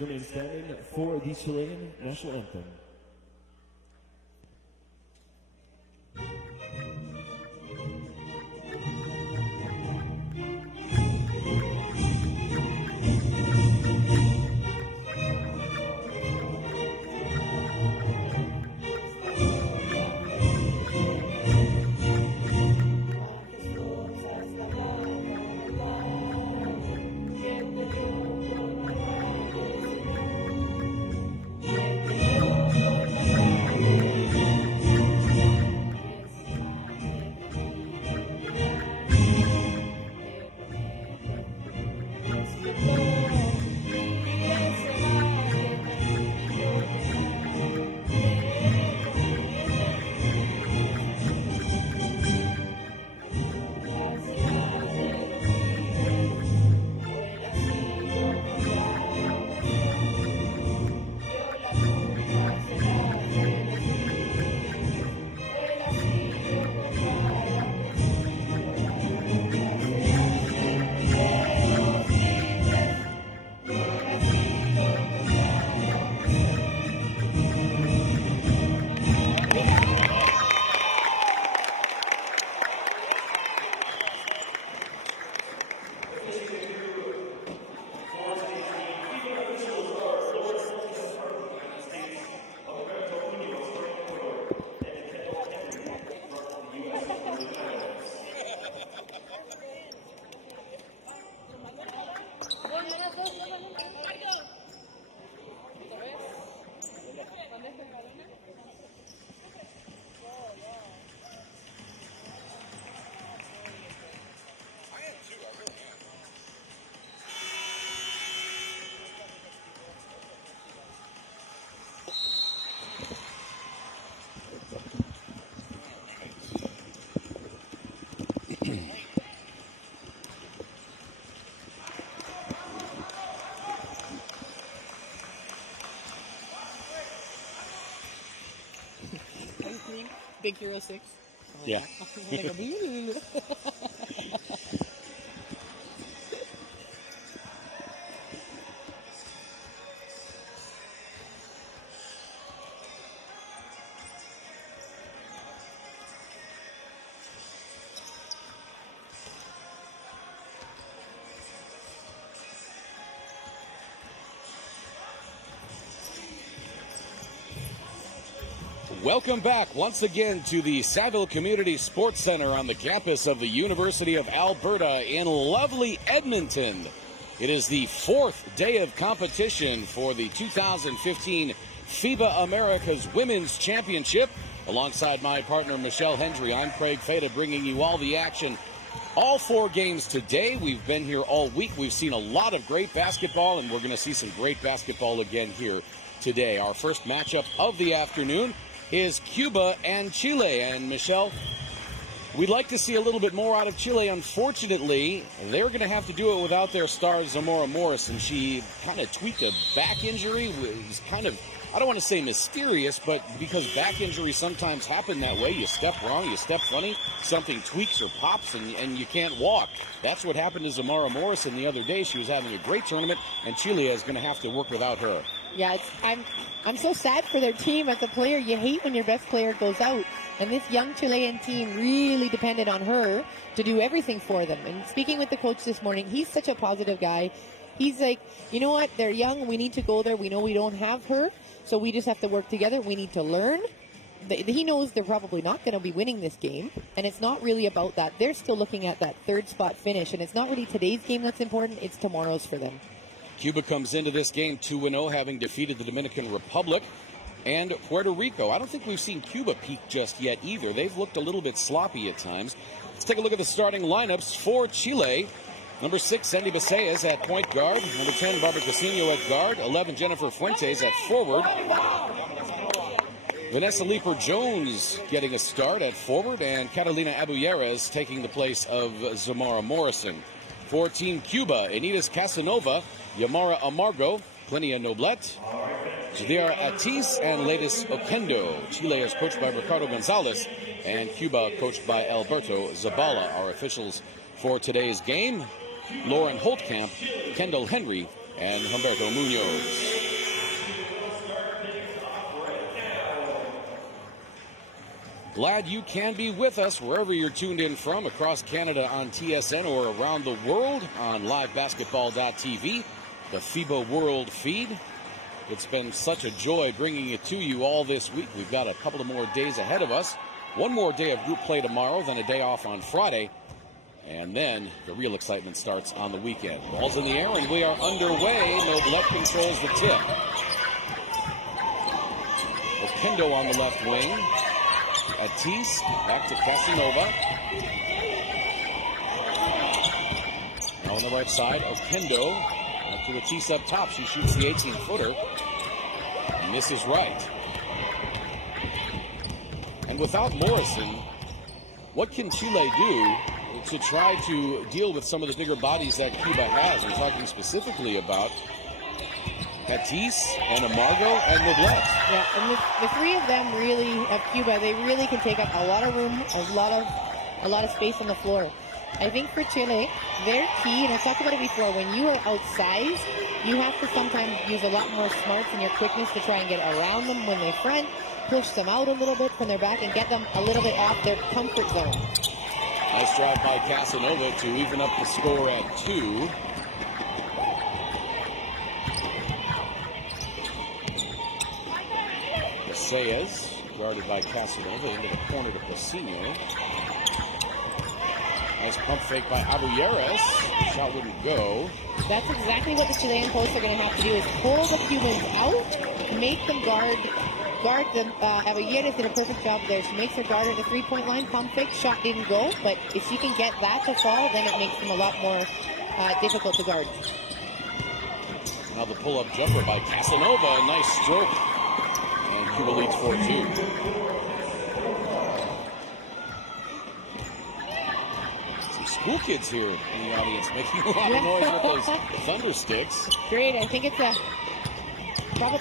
Remain standing for the Chilean national anthem. Big Hero 6. Oh, yeah. Welcome back once again to the Saville Community Sports Center on the campus of the University of Alberta in lovely Edmonton. It is the fourth day of competition for the 2015 FIBA America's Women's Championship. Alongside my partner Michelle Hendry, I'm Craig Feta, bringing you all the action. All four games today. We've been here all week. We've seen a lot of great basketball, and we're going to see some great basketball again here today. Our first matchup of the afternoon is Cuba and Chile. And Michelle, we'd like to see a little bit more out of Chile. Unfortunately, they're going to have to do it without their star Zamora Morris, and she kind of tweaked a back injury. It was kind of, I don't want to say mysterious, but because back injuries sometimes happen that way, you step wrong, you step funny, something tweaks or pops, and you can't walk. That's what happened to Zamora Morrison the other day. She was having a great tournament, and Chile is going to have to work without her. Yeah, I'm so sad for their team. As a player, you hate when your best player goes out. And this young Chilean team really depended on her to do everything for them. And speaking with the coach this morning, he's such a positive guy. He's like, you know what, they're young, we need to go there. We know we don't have her, so we just have to work together. We need to learn. he knows they're probably not going to be winning this game, and it's not really about that. They're still looking at that third spot finish, and it's not really today's game that's important, it's tomorrow's for them. Cuba comes into this game 2-0, having defeated the Dominican Republic and Puerto Rico. I don't think we've seen Cuba peak just yet either. They've looked a little bit sloppy at times. Let's take a look at the starting lineups for Chile. Number 6, Sandy Baseas at point guard. Number 10, Barbara Casino at guard. 11, Jennifer Fuentes at forward. Vanessa Leeper-Jones getting a start at forward, and Catalina Abuyeres taking the place of Zamora Morrison. For Team Cuba, Enitas Casanova, Yamara Amargo, Plinia Noblet, Javier Atis, and Ladis Oquendo. Chile is coached by Ricardo Gonzalez, and Cuba coached by Alberto Zabala. Our officials for today's game, Lauren Holtkamp, Kendall Henry, and Humberto Munoz. Glad you can be with us wherever you're tuned in from, across Canada on TSN or around the world on livebasketball.tv, the FIBA World Feed. It's been such a joy bringing it to you all this week. We've got a couple of more days ahead of us. One more day of group play tomorrow, then a day off on Friday. And then the real excitement starts on the weekend. Ball's in the air and we are underway. Noblet controls the tip. Oquendo on the left wing. Atis back to Casanova. Now on the right side, Oquendo. Back to Atis up top. She shoots the 18-footer. And this is right. And without Morrison, what can Chile do to try to deal with some of the bigger bodies that Cuba has? We're talking specifically about Atis and Amargo and Noblet. Yeah, and the three of them really, of Cuba, they really can take up a lot of room, a lot of space on the floor. I think for Chile, their key, and I talked about it before, when you are outsized, you have to sometimes use a lot more smarts and your quickness to try and get around them when they front, push them out a little bit from their back, and get them a little bit off their comfort zone. Nice drive by Casanova to even up the score at 2. Sayas, guarded by Casanova, into the corner to Placino. Nice pump fake by Abuyeres. Shot wouldn't go. That's exactly what the Chilean posts are going to have to do, is pull the Cubans out, make them guard them. Abuyeres did a perfect job there. She makes her guard at the three-point line. Pump fake, shot didn't go, but if she can get that to fall, then it makes them a lot more difficult to guard. Now the pull-up jumper by Casanova. A nice stroke. And Cuba leads 4-2. Some school kids here in the audience making a lot of noise with those thunder sticks. Great. I think it's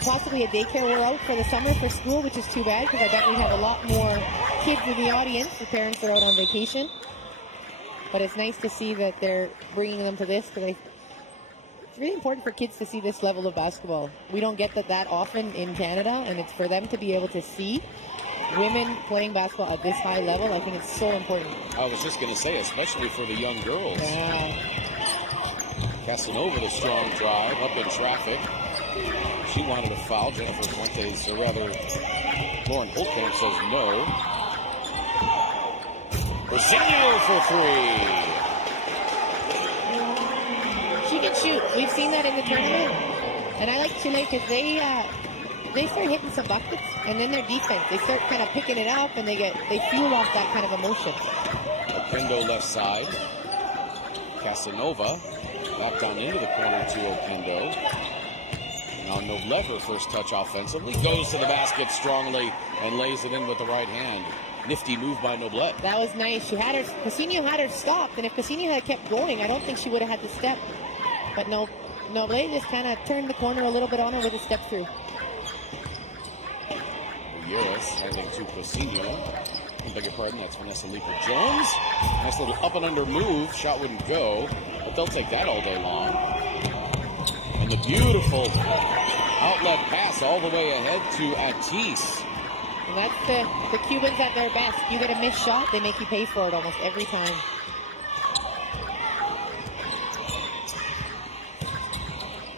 possibly a daycare we're out for the summer for school, which is too bad because I bet we have a lot more kids in the audience. The parents are out on vacation. But it's nice to see that they're bringing them to this because it's really important for kids to see this level of basketball. We don't get that often in Canada, and it's for them to be able to see women playing basketball at this high level. I think it's so important. I was just going to say, especially for the young girls. Yeah. Casanova, the strong drive, up in traffic. She wanted a foul. Jennifer Fuentes, or rather, Lauren Holtkamp says no. Rosillo for 3. She can shoot. We've seen that in the tournament. And I like Chile because they start hitting some buckets, and then their defense, they start kind of picking it up, and they fuel off that kind of emotion. Oquendo left side. Casanova back down into the corner to Oquendo. Now Noblet, her first touch offensively, goes to the basket strongly and lays it in with the right hand. Nifty move by Noblet. That was nice. Casino had her stopped, and if Casino had kept going, I don't think she would have had to step. But Noblet just kind of turned the corner a little bit on her with a step through. Yes, handing to Casino. I beg your pardon, that's Vanessa Leeper-Jones. Nice little up and under move. Shot wouldn't go, but they'll take that all day long. And the beautiful outlet pass all the way ahead to Atis. And that's the Cubans at their best. You get a missed shot, they make you pay for it almost every time.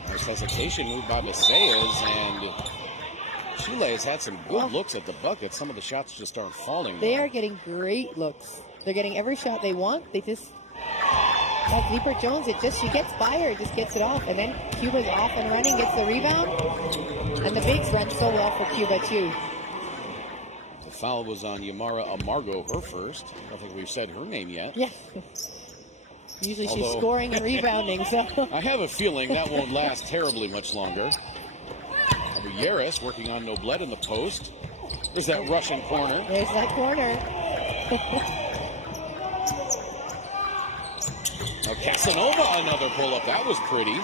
Nice hesitation move by Baseas, and Chile has had some good looks at the bucket. Some of the shots just aren't falling. They are getting great looks. They're getting every shot they want. They just, like Leipert Jones, she gets by her, just gets it off. And then Cuba's off and running, gets the rebound. And the bigs run so well for Cuba, too. The foul was on Yamara Amargo, her first. I don't think we've said her name yet. Yeah. Usually she's scoring and rebounding. So I have a feeling that won't last terribly much longer. Yaris working on Noblet in the post. There's that Russian corner. There's that corner. Now Casanova, another pull-up. That was pretty.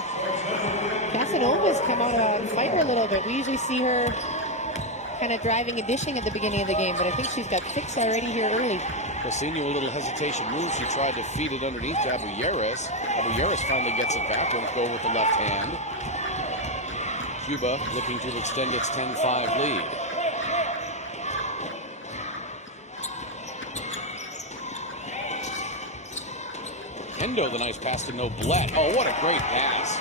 Casanova's come out on fire a little bit. We usually see her kind of driving and dishing at the beginning of the game, but I think she's got 6 already here early. Casino, a little hesitation move. She tried to feed it underneath to Abu Yaris. Abu Yaris finally gets it back and go with the left hand. Cuba looking to extend its 10-5 lead. Kendo, the nice pass to Noblet. Oh, what a great pass.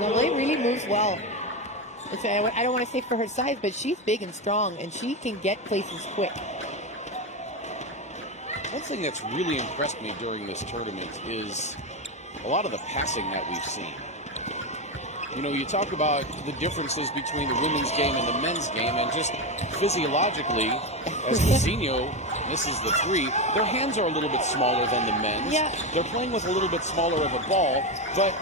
Noblet really moves well. I don't want to say for her size, but she's big and strong, and she can get places quick. One thing that's really impressed me during this tournament is a lot of the passing that we've seen. You know, you talk about the differences between the women's game and the men's game, and just physiologically, as Casino misses the 3, their hands are a little bit smaller than the men's. Yeah. They're playing with a little bit smaller of a ball, but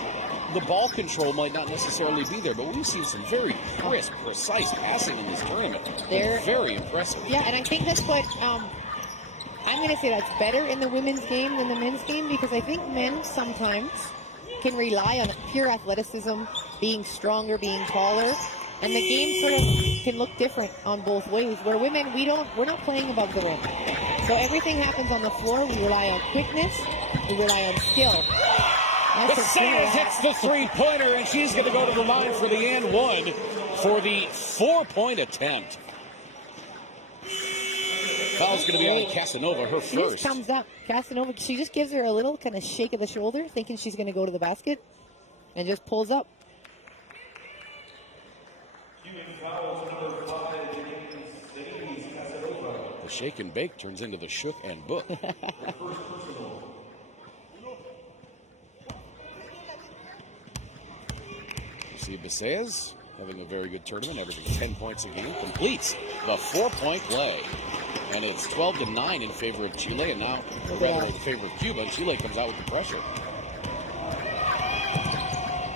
the ball control might not necessarily be there. But we've seen some very crisp, precise passing in this tournament. They're very impressive. Yeah, and I think that's what I'm going to say that's better in the women's game than the men's game, because I think men sometimes can rely on pure athleticism, being stronger, being taller, and the game sort of can look different on both ways. Where women, we're not playing above the rim. So everything happens on the floor. We rely on quickness. We rely on skill. Becerra hits the 3-pointer, and she's going to go to the line for the and 1 for the 4-point attempt. Foul's going to be on Casanova, her first. She just comes up. Casanova, she just gives her a little kind of shake of the shoulder, thinking she's going to go to the basket, and just pulls up. The shake and bake turns into the shook and book. You see Becerra having a very good tournament, averaging 10 points a game, completes the 4-point play. And it's 12-9 in favor of Chile, and now, or rather, in favor of Cuba, and Chile comes out with the pressure.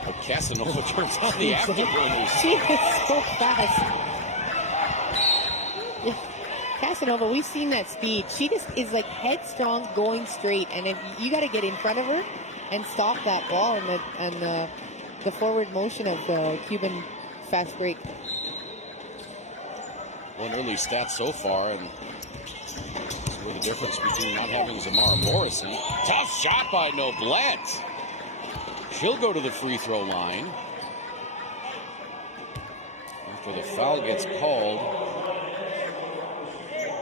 But Casanova turns on the afterburners. She is so fast. Casanova, we've seen that speed. She just is like headstrong, going straight, and if you got to get in front of her and stop that ball and the forward motion of the Cuban fast break. One early stat so far, and the difference between not having Zamara Morrison. Tough shot by Noblet. She'll go to the free throw line after the foul gets called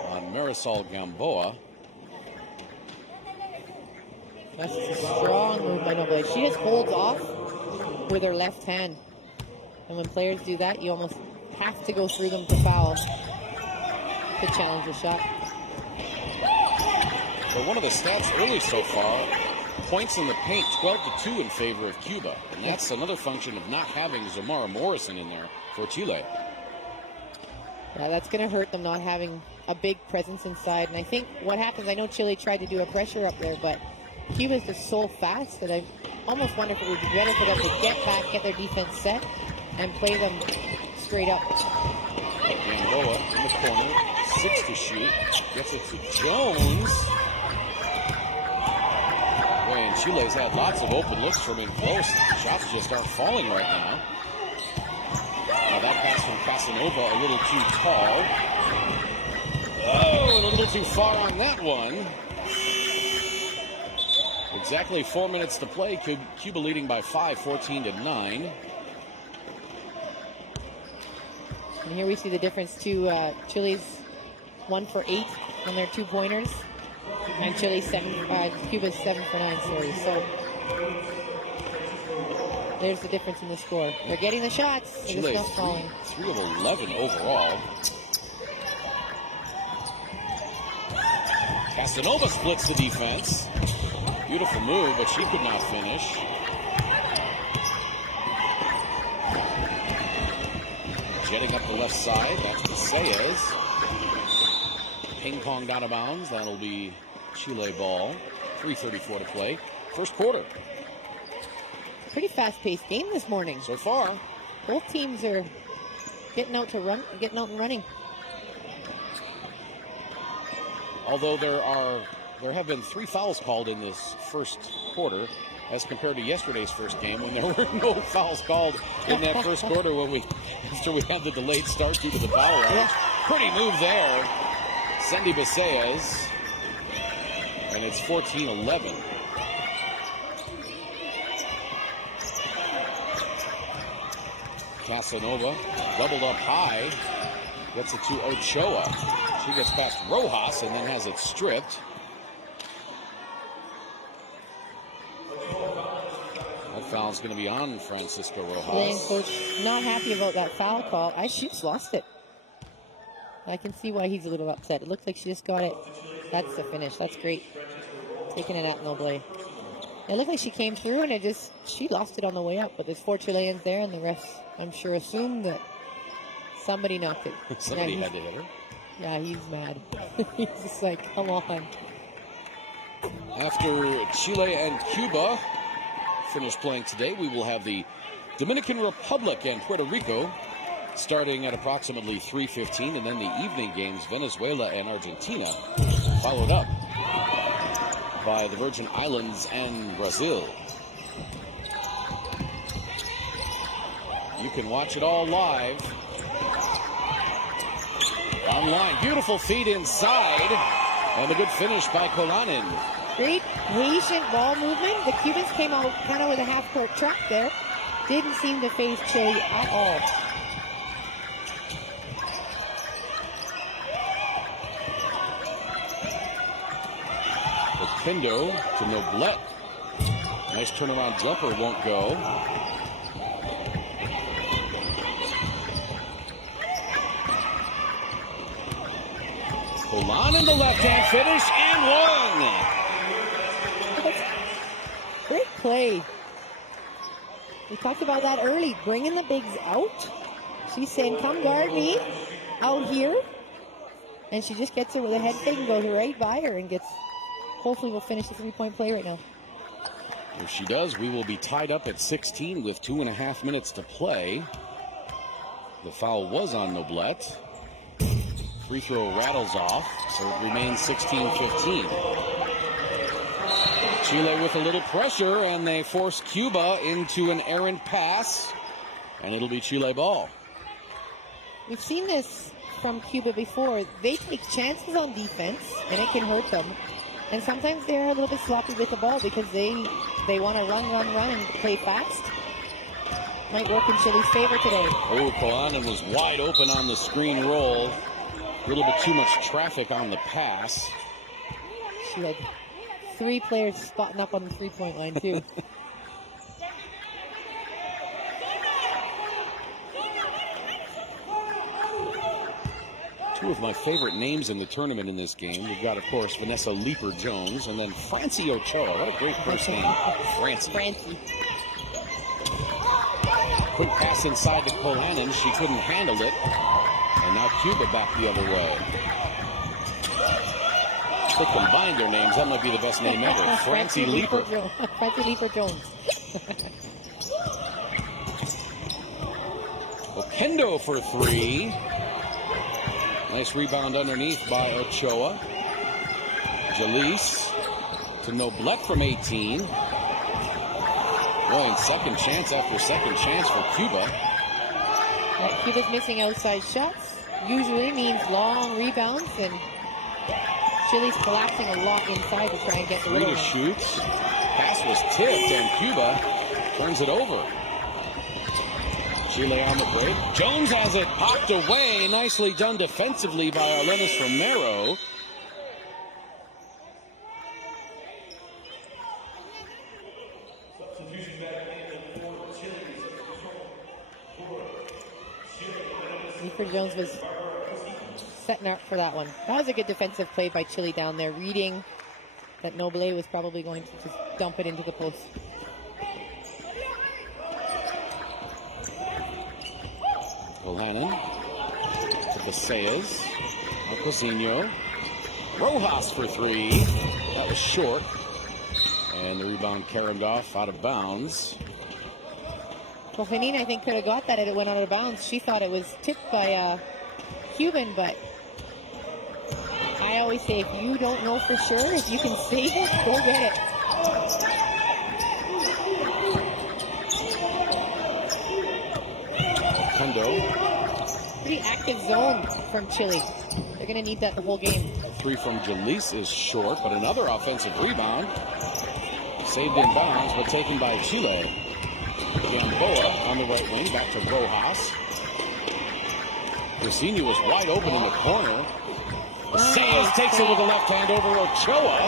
on Marisol Gamboa. That's a strong move by Noblet. She just holds off with her left hand. And when players do that, you almost have to go through them to foul to challenge the shot. So one of the stats early so far, points in the paint, 12-2 in favor of Cuba. And that's another function of not having Zamara Morrison in there for Chile. Yeah, that's going to hurt them not having a big presence inside. And I think what happens, I know Chile tried to do a pressure up there, but Cuba's just so fast that I almost wonder if it would be better for them to get back, get their defense set, and play them straight up. Gamboa in the corner, 6 to shoot, gets it to Jones. Boy, and Chile's had lots of open looks from in close. Shots just aren't falling right now. Now that pass from Casanova a little too tall. Oh, and a little too far on that one. Exactly 4 minutes to play. Cuba leading by 5, 14-9. And here we see the difference to Chile's 1 for 8 on their 2-pointers, and Cuba's 7 for 9. Sorry. So There's the difference in the score. They're getting the shots. Chile 3 of 11 overall. Casanova splits the defense. Beautiful move, but she could not finish. Jetting up the left side, that's Macias. Ping-ponged out of bounds. That'll be Chile ball. 3:34 to play. First quarter. Pretty fast-paced game this morning. So far. Both teams are getting out and running. Although there have been 3 fouls called in this first quarter, as compared to yesterday's first game when there were no fouls called in that first quarter after we had the delayed start due to the foul line. Yeah. Pretty move there. Sandy Macias. And it's 14-11. Casanova doubled up high. Gets it to Ochoa. She gets past Rojas and then has it stripped. That foul's going to be on Francisco Rojas. Coach not happy about that foul call. She just lost it. I can see why he's a little upset. It looks like she just got it. That's the finish. That's great. Taking it out, Noble. It looked like she came through and she lost it on the way up. But there's 4 Chileans there, and the rest, I'm sure, assumed that somebody knocked it. Somebody had to hit her. Yeah, he's mad. He's just like, come on. After Chile and Cuba finish playing today, we will have the Dominican Republic and Puerto Rico starting at approximately 3:15, and then the evening games, Venezuela and Argentina, followed up by the Virgin Islands and Brazil. You can watch it all live online. Beautiful feed inside, and a good finish by Kolanin. Great patient ball movement. The Cubans came out kind of with a half-court trap there. Didn't seem to phase Chile at all. Pindo to Noblet. Nice turnaround jumper, won't go. Kolanin the left-hand finish and one. Great play. We talked about that early, bringing the bigs out. She's saying, come guard me out here. And she just gets it with a head fake and goes right by her and hopefully we'll finish the 3-point play right now. If she does, we will be tied up at 16 with 2.5 minutes to play. The foul was on Noblet. Free throw rattles off, so it remains 16-15. Chile with a little pressure, and they force Cuba into an errant pass, and it'll be Chile ball. We've seen this from Cuba before. They take chances on defense, and it can hurt them. And sometimes they're a little bit sloppy with the ball because they want to run, and play fast. Might work in Chile's favor today. Oh, Kolanin was wide open on the screen roll. A little bit too much traffic on the pass. She had 3 players spotting up on the 3-point line, too. Two of my favorite names in the tournament in this game. We've got, of course, Vanessa Leeper-Jones and then Francie Ochoa. What a great first name. Francie. Quick pass inside to Kolanin. She couldn't handle it. And now Cuba back the other way. If they combine their names, that might be the best name ever. Francie Leeper. Francie Leeper-Jones. Pindo for 3. Nice rebound underneath by Ochoa. Jalise to Noblet from 18. Boy, and second chance after second chance for Cuba. Cuba's missing outside shots. Usually means long rebounds, and Chile's collapsing a lot inside to try and get the Rita rhythm. shoots. Pass was tipped, and Cuba turns it over. Chile on the break. Jones has it popped away. Nicely done defensively by Arlenis Romero. Jones was setting up for that one. That was a good defensive play by Chile down there, reading that Noble was probably going to just dump it into the post. Bohannon to Baseas. Alcocinio. Rojas for three. That was short. And the rebound carried off out of bounds. Well, Janine, I think, could have got that if it went out of bounds. She thought it was tipped by Cuban, but I always say if you don't know for sure, if you can save it, go get it. Kundo. Pretty active zone from Chile. They're going to need that the whole game. Three from Jalise is short, but another offensive rebound. Saved in bounds, but taken by Chile. Gamboa on the right wing, back to Rojas. Rosini was wide open in the corner. Baseas takes it with the left hand over Ochoa.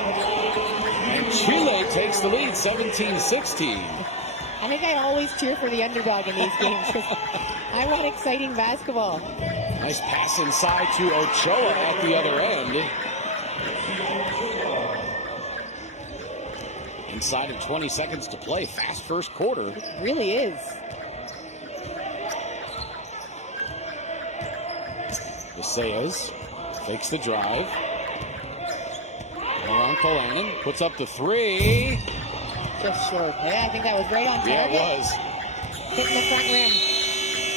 And Chile takes the lead, 17-16. I think I always cheer for the underdog in these games because I want exciting basketball. Nice pass inside to Ochoa at the other end. Inside of 20 seconds to play. Fast first quarter. It really is. Baseas fakes the drive. Around Bohannon. Puts up the three. Just short. Yeah, I think that was right on target. Yeah, it was. Hitting the front rim.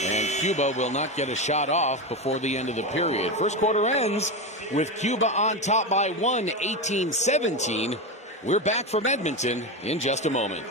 And Cuba will not get a shot off before the end of the period. First quarter ends with Cuba on top by 1, 18-17. We're back from Edmonton in just a moment.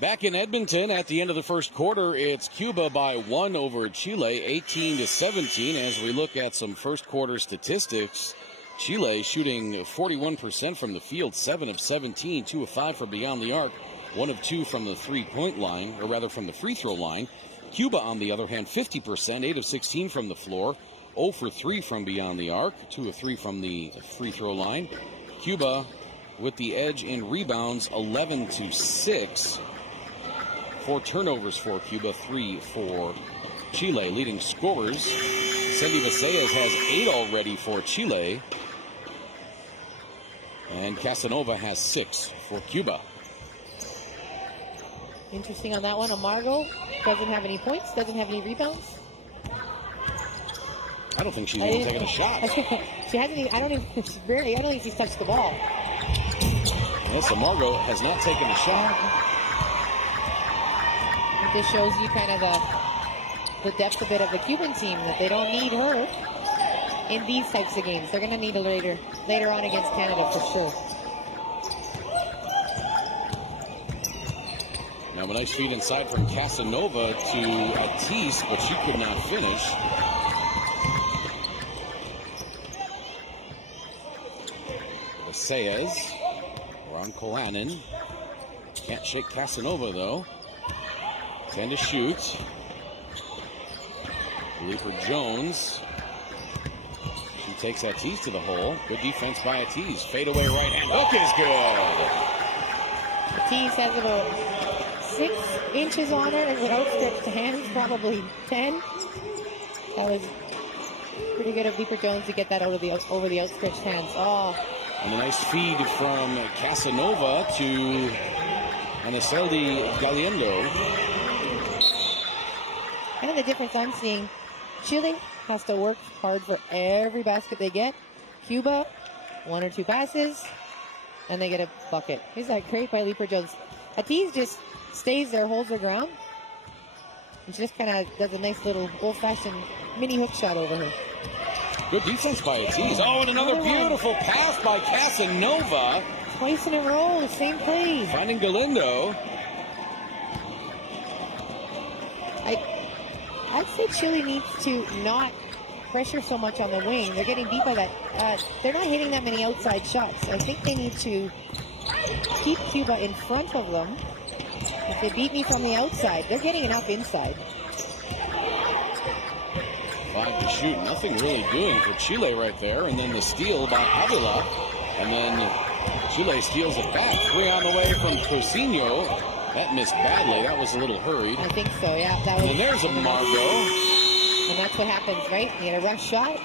Back in Edmonton at the end of the first quarter, it's Cuba by 1 over Chile, 18-17. As we look at some first quarter statistics, Chile shooting 41% from the field, 7 of 17, 2 of 5 from beyond the arc, 1 of 2 from the three-point line, or rather from the free throw line. Cuba, on the other hand, 50%, 8 of 16 from the floor, 0 for 3 from beyond the arc, 2 of 3 from the free throw line. Cuba with the edge in rebounds, 11-6. 4 turnovers for Cuba, 3 for Chile. Leading scorers, Cindy Baseas has 8 already for Chile. And Casanova has 6 for Cuba. Interesting on that one. Amargo doesn't have any points, doesn't have any rebounds. I don't think she's even taken a shot. She hasn't even, I don't think she's touched the ball. Yes, Amargo has not taken a shot. This shows you kind of the depth a bit of the Cuban team, that they don't need her in these types of games. They're going to need her later on against Canada for sure. Now a nice feed inside from Casanova to Atis, but she could not finish. Basaez. Around Kolanin. Can't shake Casanova, though. Send to shoot. Leaper Jones. She takes Atiz to the hole. Good defense by Atiz. Fadeaway right hand hook is good. Atiz has about 6 inches on it with outstretched hands, probably 10. That was pretty good of Leaper Jones to get that over the outstretched hands. Oh. And a nice feed from Casanova to Anaseldi Galiendo. Kind of the difference I'm seeing. Chile has to work hard for every basket they get. Cuba, 1 or 2 passes, and they get a bucket. Here's that great by Leaper Jones. Atiz just stays there, holds her ground, and she just kind of does a nice little old-fashioned mini hook shot over her. Good defense by Atiz. Oh, and another beautiful pass by Casanova. Twice in a row, same play. Finding Galindo. I'd say Chile needs to not pressure so much on the wing. They're getting beat by that. They're not hitting that many outside shots. I think they need to keep Cuba in front of them. If they beat me from the outside, they're getting enough inside. 5 to shoot. Nothing really doing for Chile right there. And then the steal by Avila. And then Chile steals it back. 3 on the way from Cousinho. That missed badly. That was a little hurried. I think so, yeah. That was, and there's a Margot. And that's what happens, right? You get a rush shot.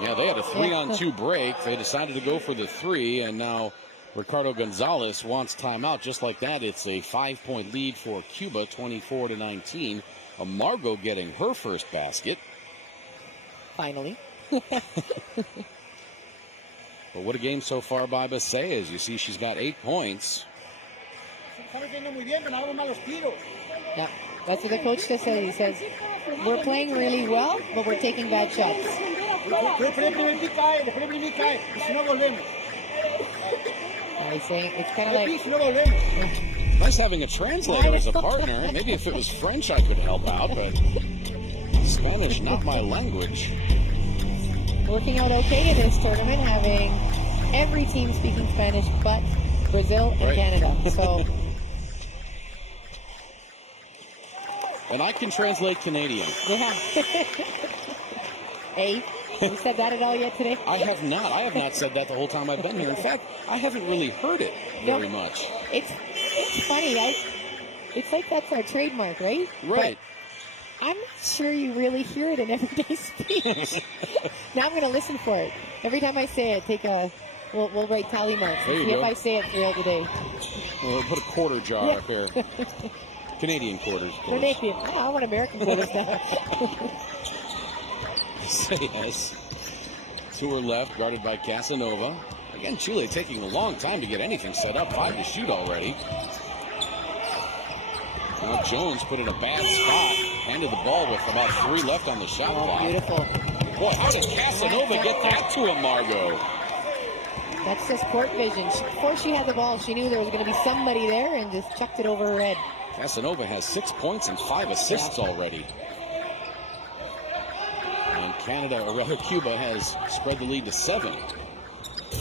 Yeah, they had a 3-on-2 break. They decided to go for the 3, and now Ricardo Gonzalez wants timeout. Just like that, it's a 5-point lead for Cuba, 24-19. Margot getting her first basket. Finally. But what a game so far by Basaez. You see she's got 8 points. Yeah, that's what the coach just said. He says, we're playing really well, but we're taking bad shots. He's saying it's kind of like... Nice having a translator as a partner. Maybe if it was French I could help out, but Spanish, not my language. Working out okay in this tournament, having every team speaking Spanish but Brazil and Canada. So... And I can translate Canadian. Yeah. Hey, you said that at all yet today? I have not. I have not said that the whole time I've been here. In fact, I haven't really heard it very much. It's funny. It's like that's our trademark, right? Right. But I'm not sure you really hear it in everyday speech. Now I'm going to listen for it. Every time I say it, we'll write tally marks and see if I say it throughout the day. We'll put a quarter jar up here. Canadian quarters. Canadian. Oh, I want American quarters now. Yes. 2 are left, guarded by Casanova. Again, Chile taking a long time to get anything set up. 5 to shoot already. Now Jones put in a bad spot. Handed the ball with about 3 left on the shot clock. Beautiful. Boy, how did Casanova get that to a Margot? That's just court vision. Before she had the ball, she knew there was going to be somebody there and just chucked it over her head. Casanova has 6 points and 5 assists already. And Canada, or rather Cuba, has spread the lead to 7.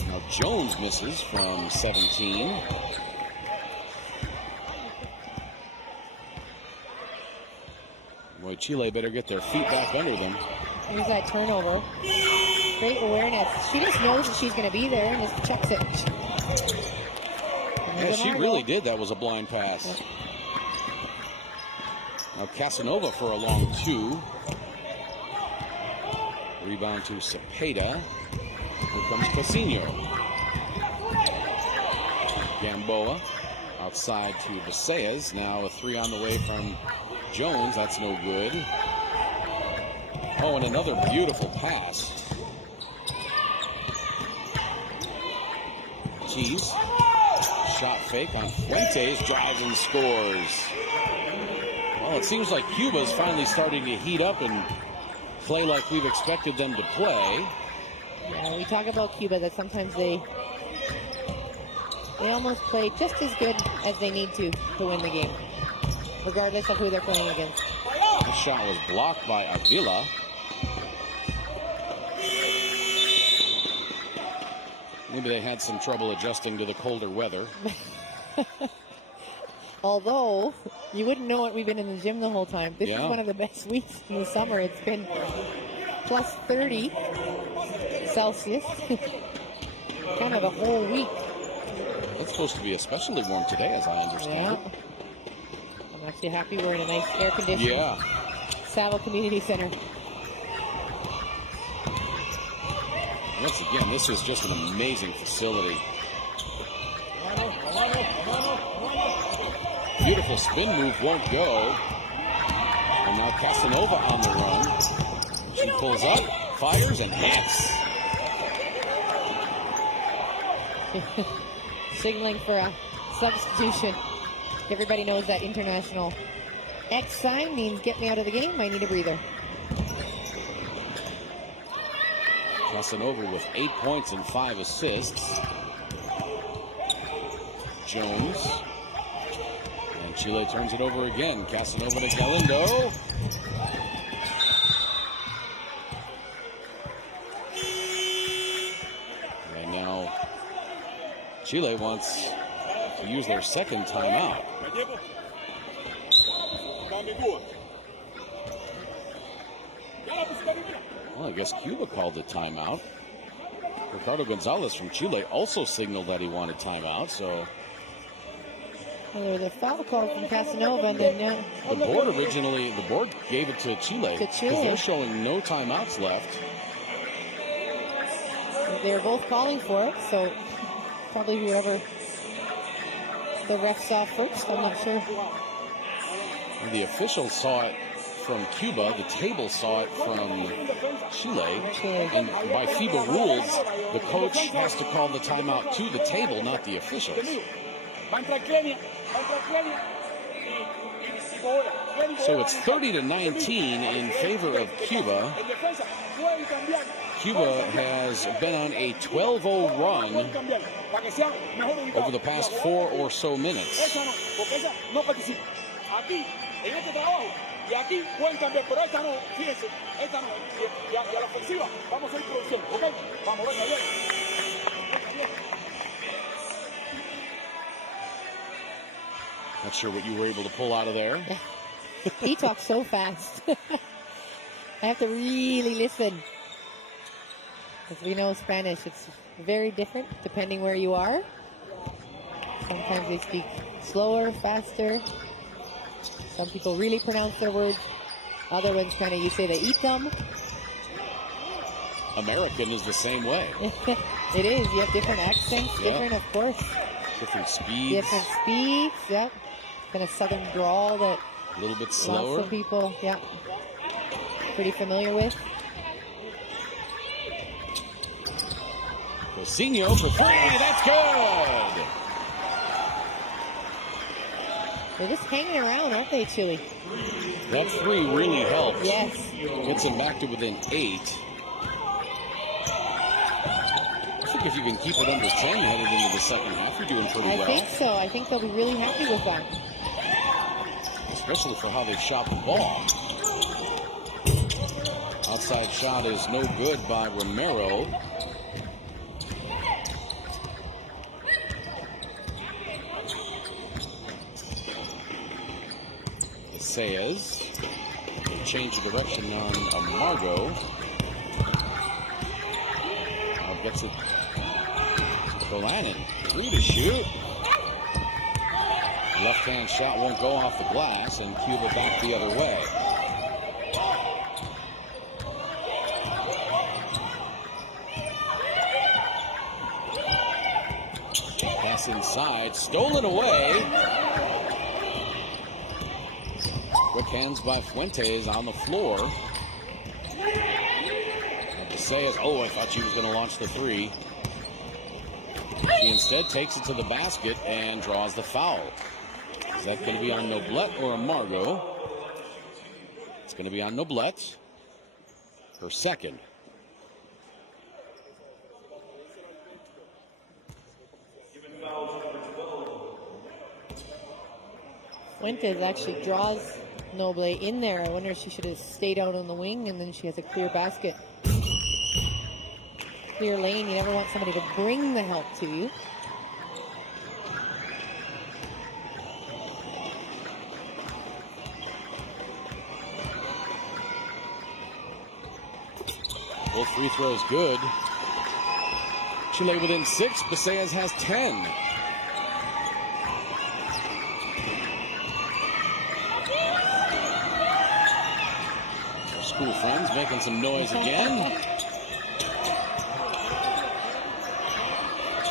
Now Jones misses from 17. Boy, Chile better get their feet back under them. Here's that turnover. Great awareness. She just knows that she's going to be there and just chucks it. Yeah, she really did. That was a blind pass. Yeah. Now Casanova for a long 2. Rebound to Cepeda. Here comes Cousinho. Gamboa outside to Basaez. Now a 3 on the way from Jones. That's no good. Oh, and another beautiful pass. Tees. Shot fake on Fuentes. Drives and scores. Well, it seems like Cuba's finally starting to heat up and play like we've expected them to play. Yeah, we talk about Cuba that sometimes they almost play just as good as they need to win the game, regardless of who they're playing against. The shot was blocked by Avila. Maybe they had some trouble adjusting to the colder weather. Although, you wouldn't know it, we've been in the gym the whole time. This is Yeah. one of the best weeks in the summer. It's been plus 30 Celsius kind of the whole week. It's supposed to be especially warm today, as I understand Yeah. it. I'm actually happy we're in a nice air-conditioned Yeah. Saville Community Center. Once again, this is just an amazing facility. Beautiful spin move, won't go. And now Casanova on the run. She pulls up, fires, and hits. Signaling for a substitution. Everybody knows that international X sign means get me out of the game. I need a breather. Casanova with 8 points and 5 assists. Jones. And Chile turns it over again. Casanova to Galindo. And now Chile wants to use their second timeout. Well, I guess Cuba called a timeout. Ricardo Gonzalez from Chile also signaled that he wanted timeout, so... Well, there was a foul call from Casanova, and then The board gave it to Chile. To Chile. Because they're showing no timeouts left. they were both calling for it, so probably whoever the ref saw first, I'm not sure. And the officials saw it from Cuba, the table saw it from Chile, and by FIBA rules, the coach has to call the timeout to the table, not the officials. So it's 30-19 in favor of Cuba. Cuba has been on a 12-0 run over the past 4 or so minutes. Not sure what you were able to pull out of there. He talks so fast. I have to really listen. As we know Spanish, it's very different depending where you are. Sometimes they speak slower, faster. Some people really pronounce their words. Other ones kind of, you say they eat them. American is the same way. It is. You have different accents, different, of course. Different speeds. Different speeds, yep. Kind of southern drawl that A little bit slower. lots of people, pretty familiar with. Cousinho for three. That's good. They're just hanging around, aren't they, Chile? That three really helped. Yes. Gets them back to within 8. I think if you can keep it under 10 headed into the second half, you're doing pretty well. I think so. I think they'll be really happy with that. Especially for how they've shot the ball. Outside shot is no good by Romero. Saez change of direction on Amargo. Now gets it to Golanin. 3 to shoot. Left-hand shot won't go off the glass, and Cuba back the other way. Pass inside, stolen away. Quick hands by Fuentes on the floor. And Saez, I thought she was going to launch the three. She instead takes it to the basket and draws the foul. Is that going to be on Noblet or Amargo? It's going to be on Noblet. Her second. Fuentes actually draws Noble in there. I wonder if she should have stayed out on the wing, and then she has a clear basket. clear lane. You never want somebody to bring the help to you. Both free throws good. Chile within 6. Basellas has 10. Our school friends making some noise again.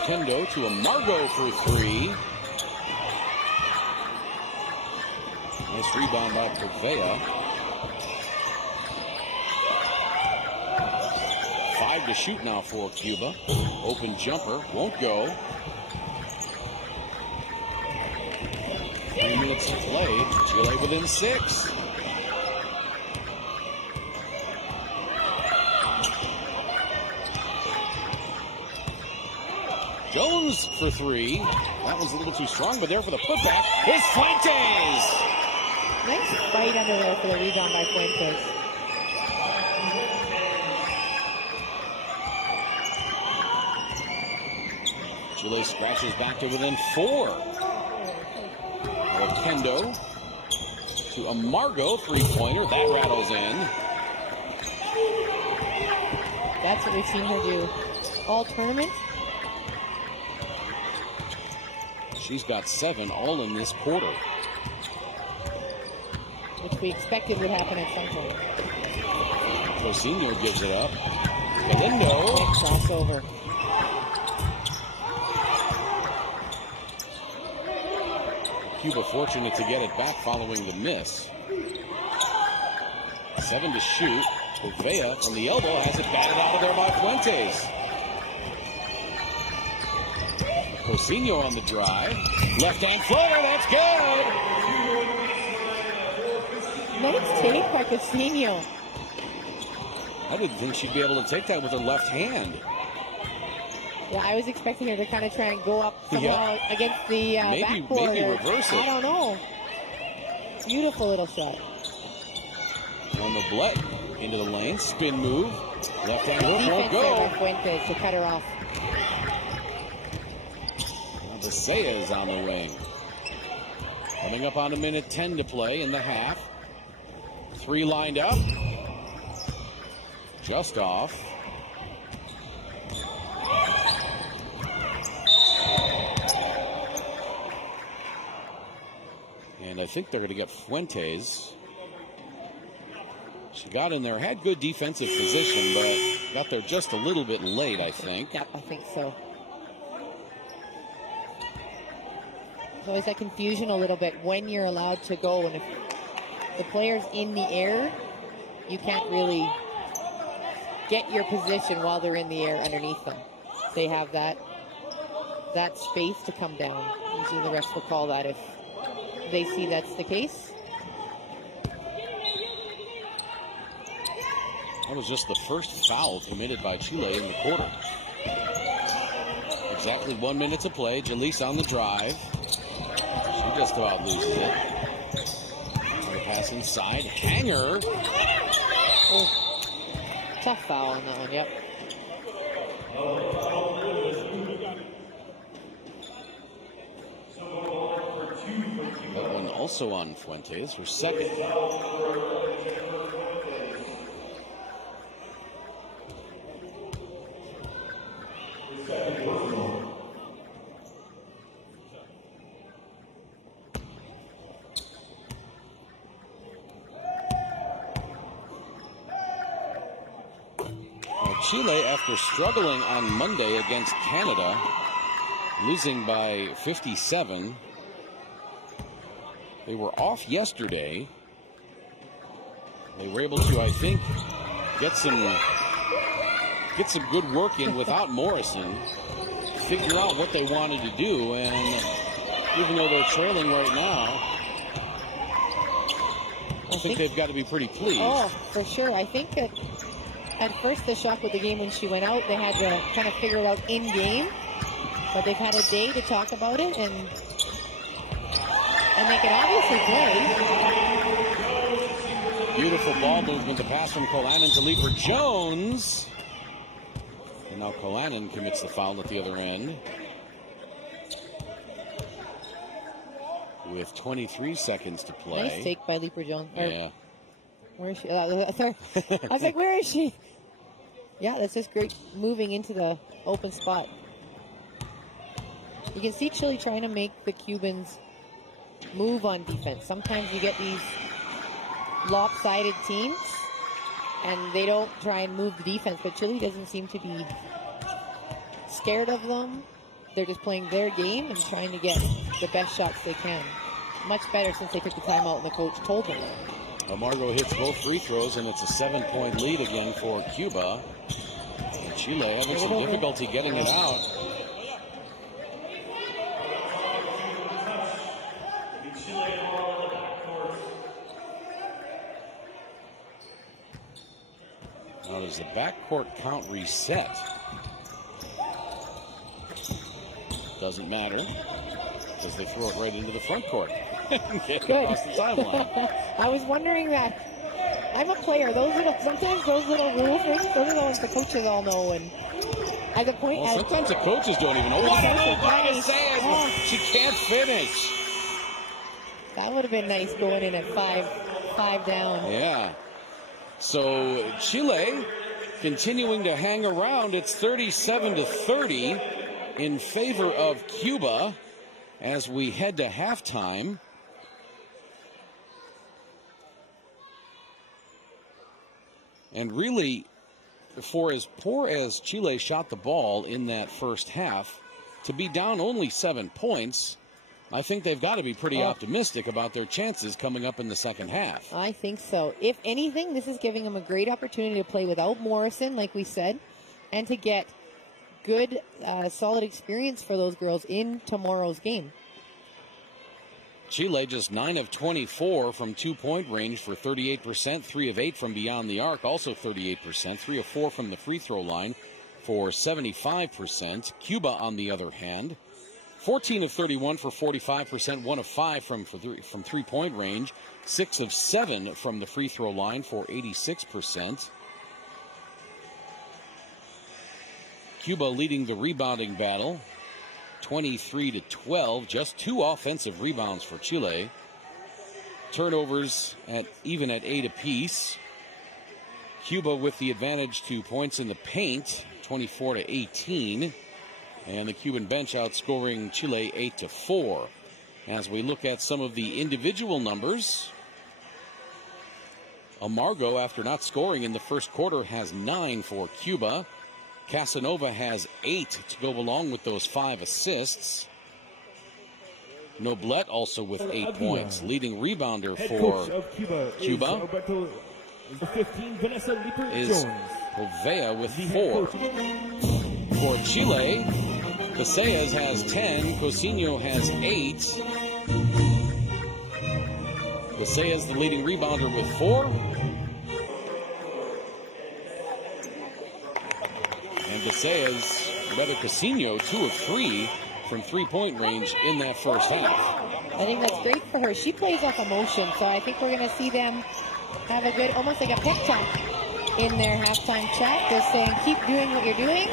Kendo to Amargo for 3. Nice rebound by Corvea. 5 to shoot now for Cuba. Open jumper, won't go. 3 minutes to play. Chile within 6. Jones for 3. That one's a little too strong, but there for the putback is Fuentes. Nice fight under there for the rebound by Fuentes. Chile scratches back to within 4. Kendo to Amargo, 3-pointer. That rattles in. That's what we've seen her do all tournament. She's got 7 all in this quarter. Which we expected would happen at some point. Tosinho gives it up. Galindo. Crossover. Cuba fortunate to get it back following the miss. 7 to shoot. Corvea from the elbow has it batted out of there by Fuentes. Tosinho on the drive. Left-hand floater, that's good! Nice take by Tosinho. I didn't think she'd be able to take that with her left hand. Yeah, I was expecting her to kind of try and go up somehow against the backboard. Maybe reverse it. I don't know. Beautiful little shot. On the Blett into the lane, spin move. Left hand hook won't go. Fuentes to cut her off. Basellas on the wing. Coming up on a minute 10 to play in the half. 3 lined up. Just off. And I think they're going to get Fuentes. She got in there, had good defensive position, but got there just a little bit late, I think. Yep, I think so. There's always that confusion a little bit when you're allowed to go, and if the player's in the air, you can't really get your position while they're in the air underneath them. They have that space to come down. Usually the refs will call that if they see that's the case. That was just the first foul committed by Chile in the quarter. Exactly 1 minute to play. Jalise on the drive. She just about loses it. Pass inside. Hanger. Oh, tough foul on that one, yep. That one also on Fuentes, her second. Chile, after struggling on Monday against Canada, losing by 57. They were off yesterday. They were able to, I think, get some good work in without Morrison, figure out what they wanted to do, and even though they're trailing right now, I think they've got to be pretty pleased. Oh, for sure. I think that at first the shock with the game when she went out, they had to kind of figure it out in game, but they've had a day to talk about it, and they can obviously play. Beautiful ball movement, the pass from Colanin to Leaper Jones. And Now Kolanen commits the foul at the other end. With 23 seconds to play. Nice take by Leaper Jones. Yeah. Where is she? Sorry. I was like, where is she? Yeah, that's just great moving into the open spot. You can see Chile trying to make the Cubans move on defense. Sometimes you get these lopsided teams and they don't try and move the defense, but Chile doesn't seem to be scared of them. They're just playing their game and trying to get the best shots they can. Much better since they took the timeout and the coach told them. Amargo hits both free throws, and it's a 7-point lead again for Cuba. And Chile having some difficulty getting it out. Now there's a backcourt count reset. Doesn't matter, because they throw it right into the front court. Get across the timeline. I was wondering that. I'm a player. Sometimes those little rules, those are the ones the coaches all know. And as a point, well, sometimes the coaches don't even know. What a move by Desai! She can't finish. That would have been nice going in at five down. Yeah. So Chile continuing to hang around. It's 37-30 in favor of Cuba as we head to halftime. And really, for as poor as Chile shot the ball in that first half, to be down only 7 points, I think they've got to be pretty optimistic about their chances coming up in the second half. I think so. If anything, this is giving them a great opportunity to play without Morrison, like we said, and to get good, solid experience for those girls in tomorrow's game. Chile just 9 of 24 from 2-point range for 38%, 3 of 8 from beyond the arc, also 38%, 3 of 4 from the free throw line for 75%. Cuba, on the other hand, 14 of 31 for 45%, 1 of 5 from 3-point range, 6 of 7 from the free throw line for 86%. Cuba leading the rebounding battle, 23-12, just 2 offensive rebounds for Chile. Turnovers even at 8 apiece. Cuba with the advantage to points in the paint, 24-18. And the Cuban bench outscoring Chile 8-4. As we look at some of the individual numbers, Amargo, after not scoring in the first quarter, has 9 for Cuba. Casanova has 8 to go along with those 5 assists. Noblet also with 8 points. Leading rebounder for Cuba is Povea with 4. For Chile, Casillas has 10. Cousinho has 8. Casillas the leading rebounder with 4. And Casillas, rather Cousinho, 2 of 3 from 3-point range in that first half. I think that's great for her. She plays off emotion, so I think we're going to see them have a good, almost like a pep talk in their halftime chat. They're saying, keep doing what you're doing,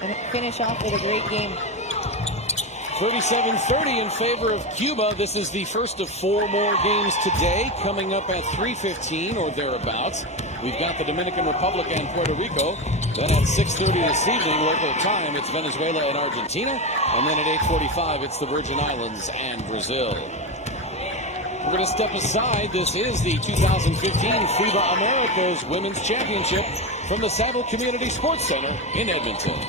and finish off with a great game. 37-30 in favor of Cuba. This is the first of 4 more games today, coming up at 3:15 or thereabouts. We've got the Dominican Republic and Puerto Rico. Then at 6:30 this evening, local time, it's Venezuela and Argentina. And then at 8:45, it's the Virgin Islands and Brazil. We're going to step aside. This is the 2015 FIBA Americas Women's Championship from the Saville Community Sports Center in Edmonton.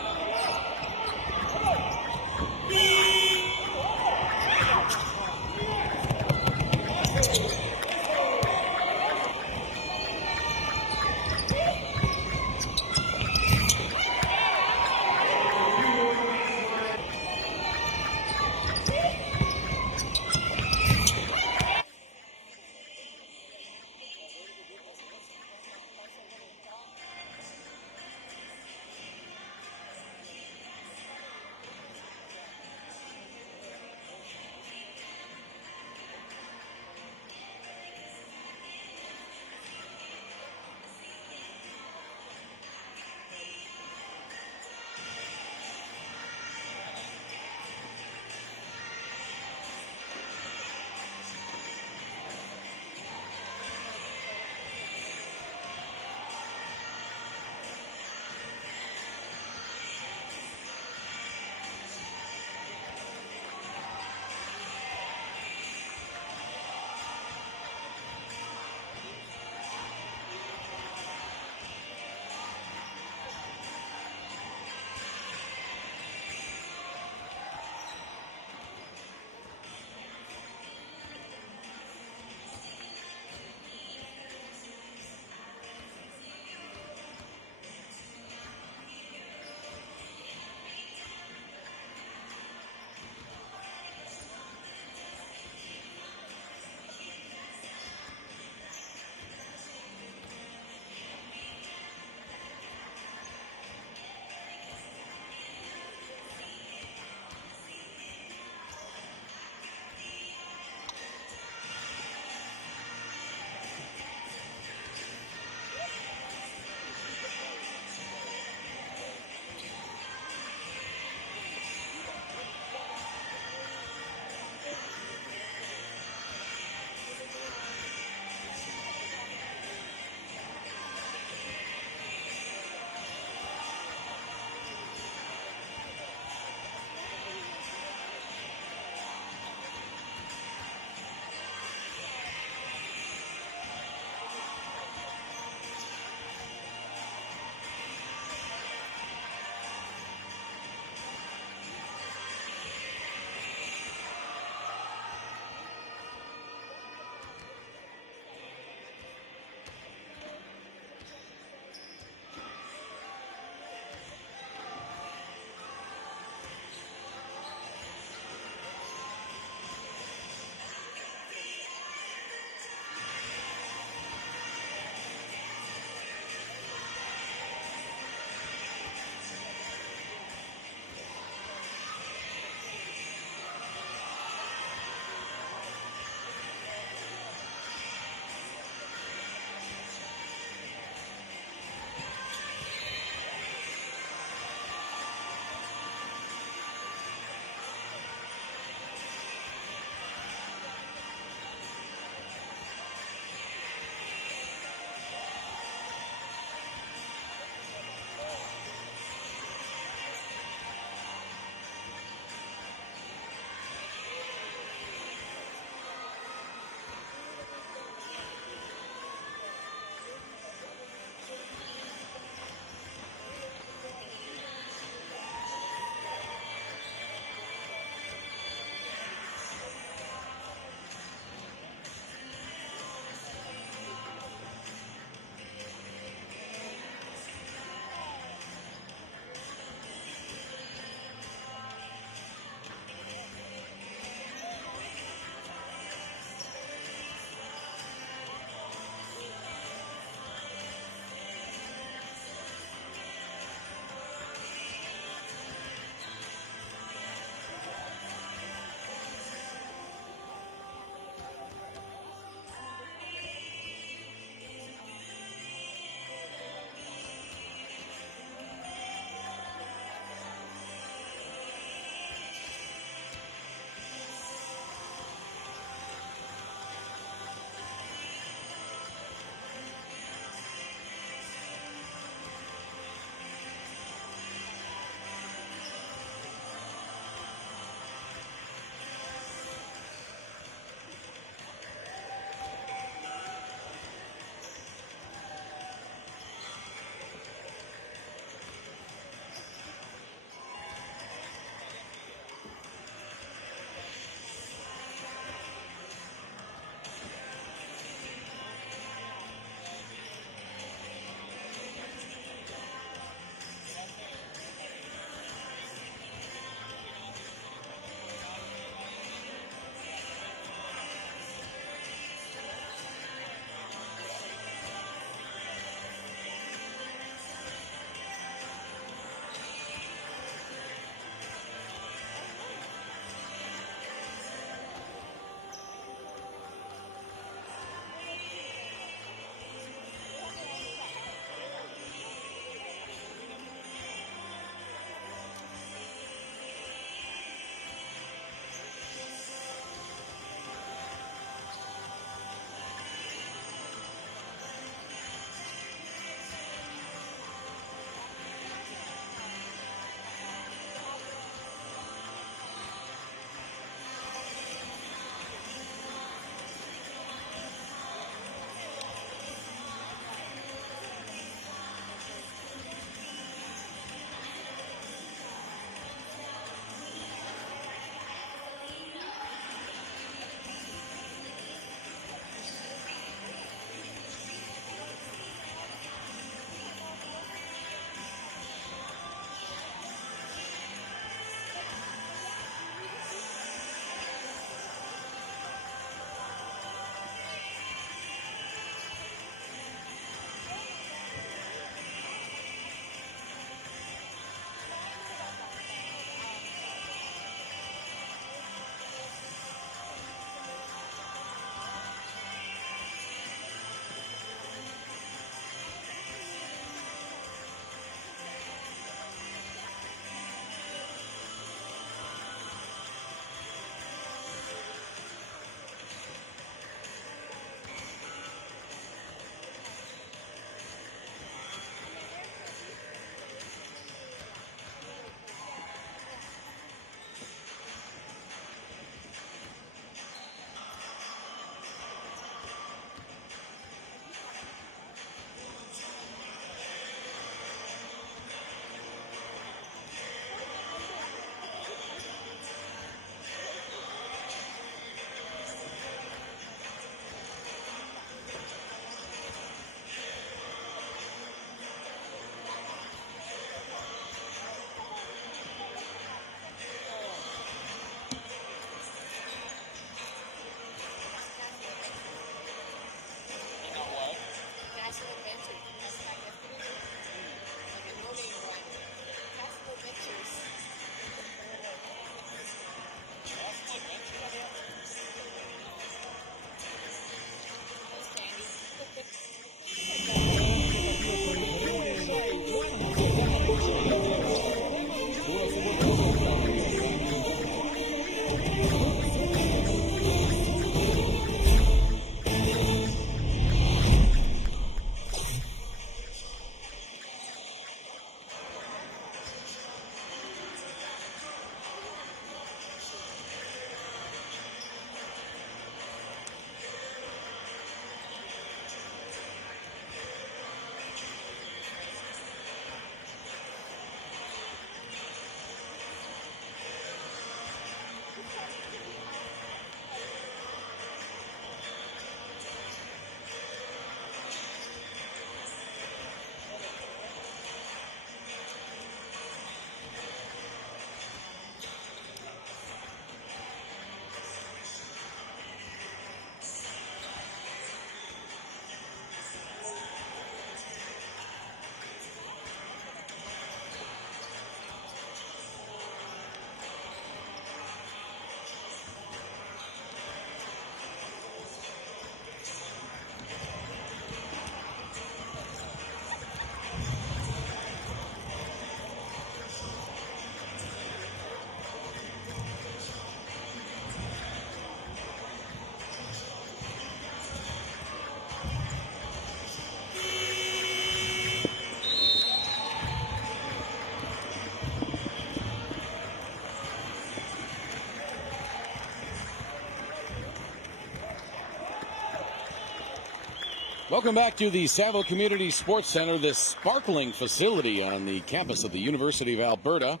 Welcome back to the Saville Community Sports Center, this sparkling facility on the campus of the University of Alberta,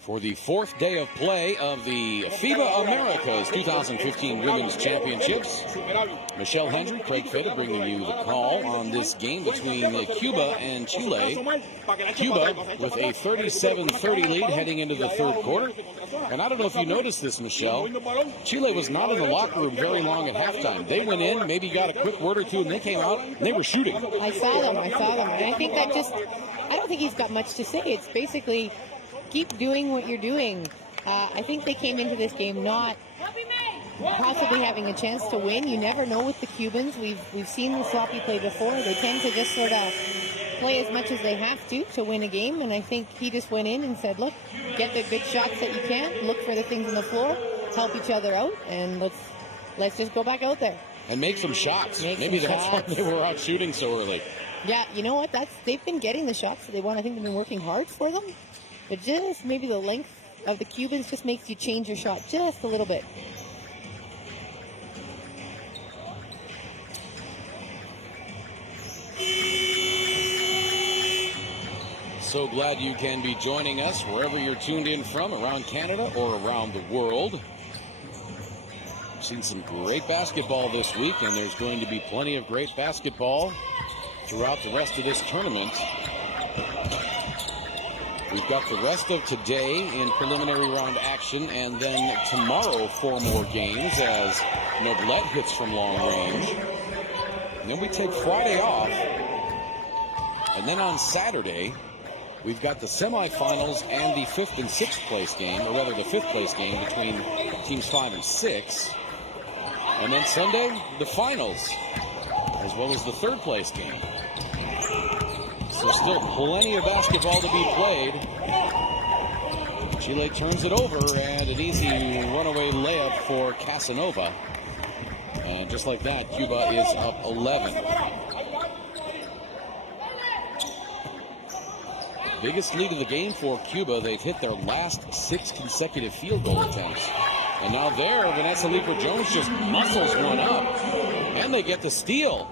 for the fourth day of play of the FIBA Americas 2015 Women's Championships. Michelle Hendry, Craig Fitta bringing you the call on this game between Cuba and Chile. Cuba with a 37-30 lead heading into the third quarter. And I don't know if you noticed this, Michelle. Chile was not in the locker room very long at halftime. They went in, maybe got a quick word or two, and they came out and they were shooting. I saw them. And I think I don't think he's got much to say. It's basically, keep doing what you're doing. I think they came into this game not possibly having a chance to win. You never know with the Cubans. We've seen the sloppy play before. They tend to just sort of play as much as they have to win a game. And I think he just went in and said, look, get the good shots that you can. Look for the things on the floor. Help each other out. And let's just go back out there. And make some shots. Maybe that's why they were out shooting so early. Yeah, you know what? They've been getting the shots that they want. I think they've been working hard for them. But just maybe the length of the Cubans just makes you change your shot just a little bit. So glad you can be joining us wherever you're tuned in from, around Canada or around the world. We've seen some great basketball this week, and there's going to be plenty of great basketball throughout the rest of this tournament. We've got the rest of today in preliminary round action, and then tomorrow 4 more games as Noblette hits from long range. And then we take Friday off. And then on Saturday, we've got the semifinals and the 5th and 6th place game, or rather the 5th place game between teams 5 and 6. And then Sunday, the finals, as well as the 3rd place game. So still plenty of basketball to be played. Chile turns it over, and an easy runaway layup for Casanova. And just like that, Cuba is up 11. Biggest lead of the game for Cuba. They've hit their last 6 consecutive field goal attempts. And now there, Vanessa Leeper-Jones just muscles one up. And they get the steal.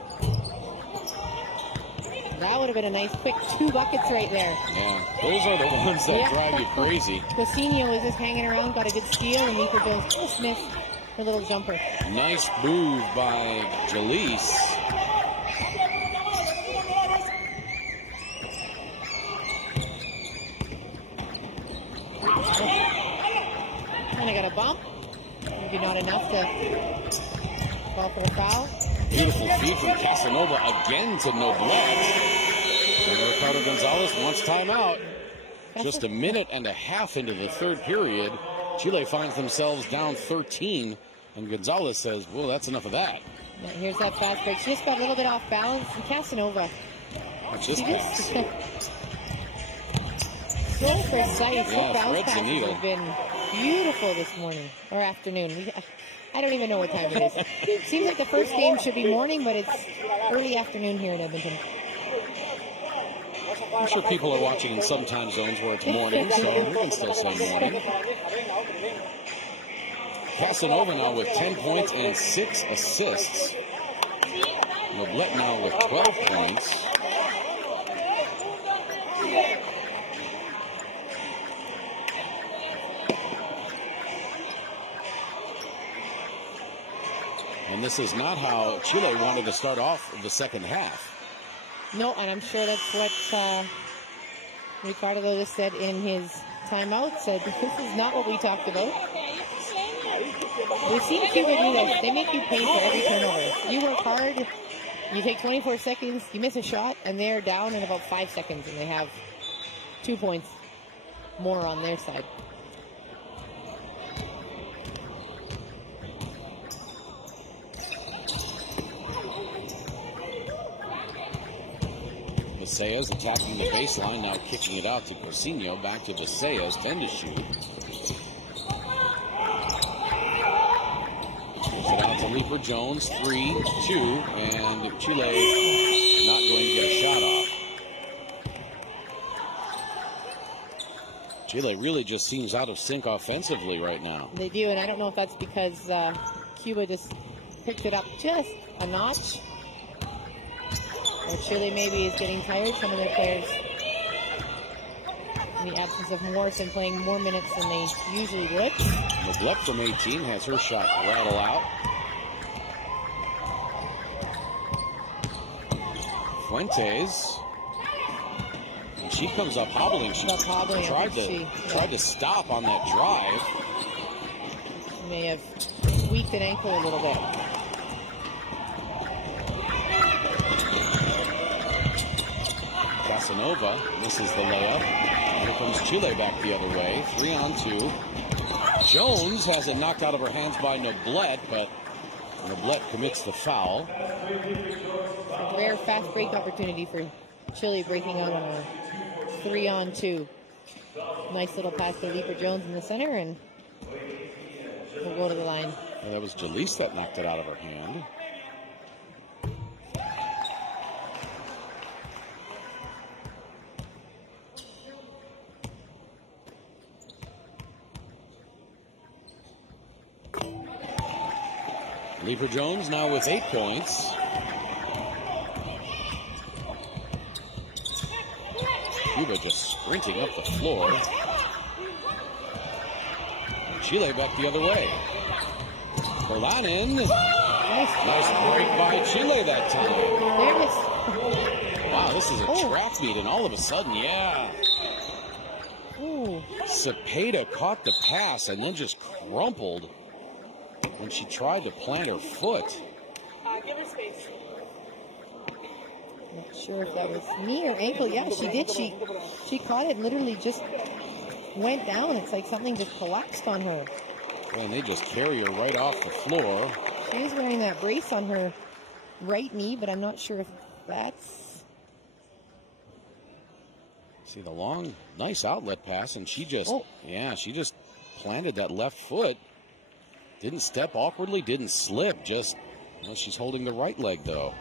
That would have been a nice quick 2 buckets right there. Yeah, those are the ones that drive you crazy. Cousinho was just hanging around, got a good steal, and Leeper-Jones just missed her little jumper. Nice move by Jalise. Kind of got a bump. Maybe not enough to call for a foul. Beautiful feed from Casanova again to Noblette. And Ricardo Gonzalez wants timeout. Just a minute and a half into the 3rd period, Chile finds themselves down 13, and Gonzalez says, well, that's enough of that. Now here's that fast break. She just got a little bit off balance, and Casanova. Watch this pass. So precise. Yeah, bounce passes have been beautiful this morning, or afternoon. I don't even know what time it is. It seems like the first game should be morning, but it's early afternoon here in Edmonton. I'm sure people are watching in some time zones where it's morning, so we can still say morning. Casanova now with 10 points and 6 assists. Noblette now with 12 points. And this is not how Chile wanted to start off the second half. No, and I'm sure that's what Ricardo just said in his timeout. Said, this is not what we talked about. We've seen Cuba do this. They make you pay for every turnover. You work hard, you take 24 seconds, you miss a shot, and they're down in about 5 seconds, and they have 2 points more on their side. Sayas attacking the baseline, now kicking it out to Cousinho, back to Sayas, 10 to shoot. Kicks it out to Leeper-Jones, 3-2, and Chile not going to get a shot off. Chile really just seems out of sync offensively right now. They do, and I don't know if that's because Cuba just picked it up just a notch. Or Chile maybe is getting tired. Some of their players, in the absence of Morrison, playing more minutes than they usually would. Neglect from 18 has her shot rattle out. Fuentes. And she comes up hobbling. She tried to stop on that drive. She may have tweaked an ankle a little bit. Casanova misses the layup. And here comes Chile back the other way. 3-on-2. Jones has it knocked out of her hands by Neglect, but Neglect commits the foul. A rare fast break opportunity for Chile, breaking out on a 3-on-2. Nice little pass to Leaper Jones in the center, and we'll go to the line. Well, that was Jalise that knocked it out of her hand. Leaper Jones now with 8 points. Cuba just sprinting up the floor. Chile back the other way. Kolanin. Nice break by Chile that time. Wow, this is a track meet, and all of a sudden, Cepeda caught the pass and then just crumpled when she tried to plant her foot. Give her space. Not sure if that was knee or ankle. Yeah, she did. She caught it and literally just went down. It's like something just collapsed on her. And they just carry her right off the floor. She's wearing that brace on her right knee, but I'm not sure if that's... See the long, nice outlet pass, and she just, she just planted that left foot. Didn't step awkwardly, didn't slip, just, she's holding the right leg, though.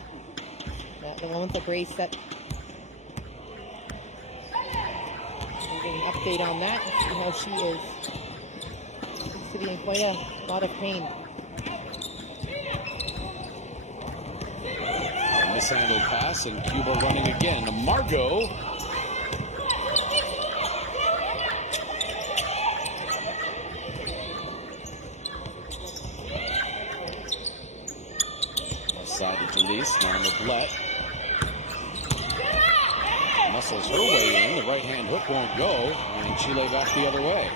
The one with the brace that... We're getting an update on that and see how she is. Seems to be in quite a lot of pain. Mishandled pass, and Cuba running again. Margot. Side to Jalise, now Neglect. Muscles her way in, the right hand hook won't go, and Chile back the other way.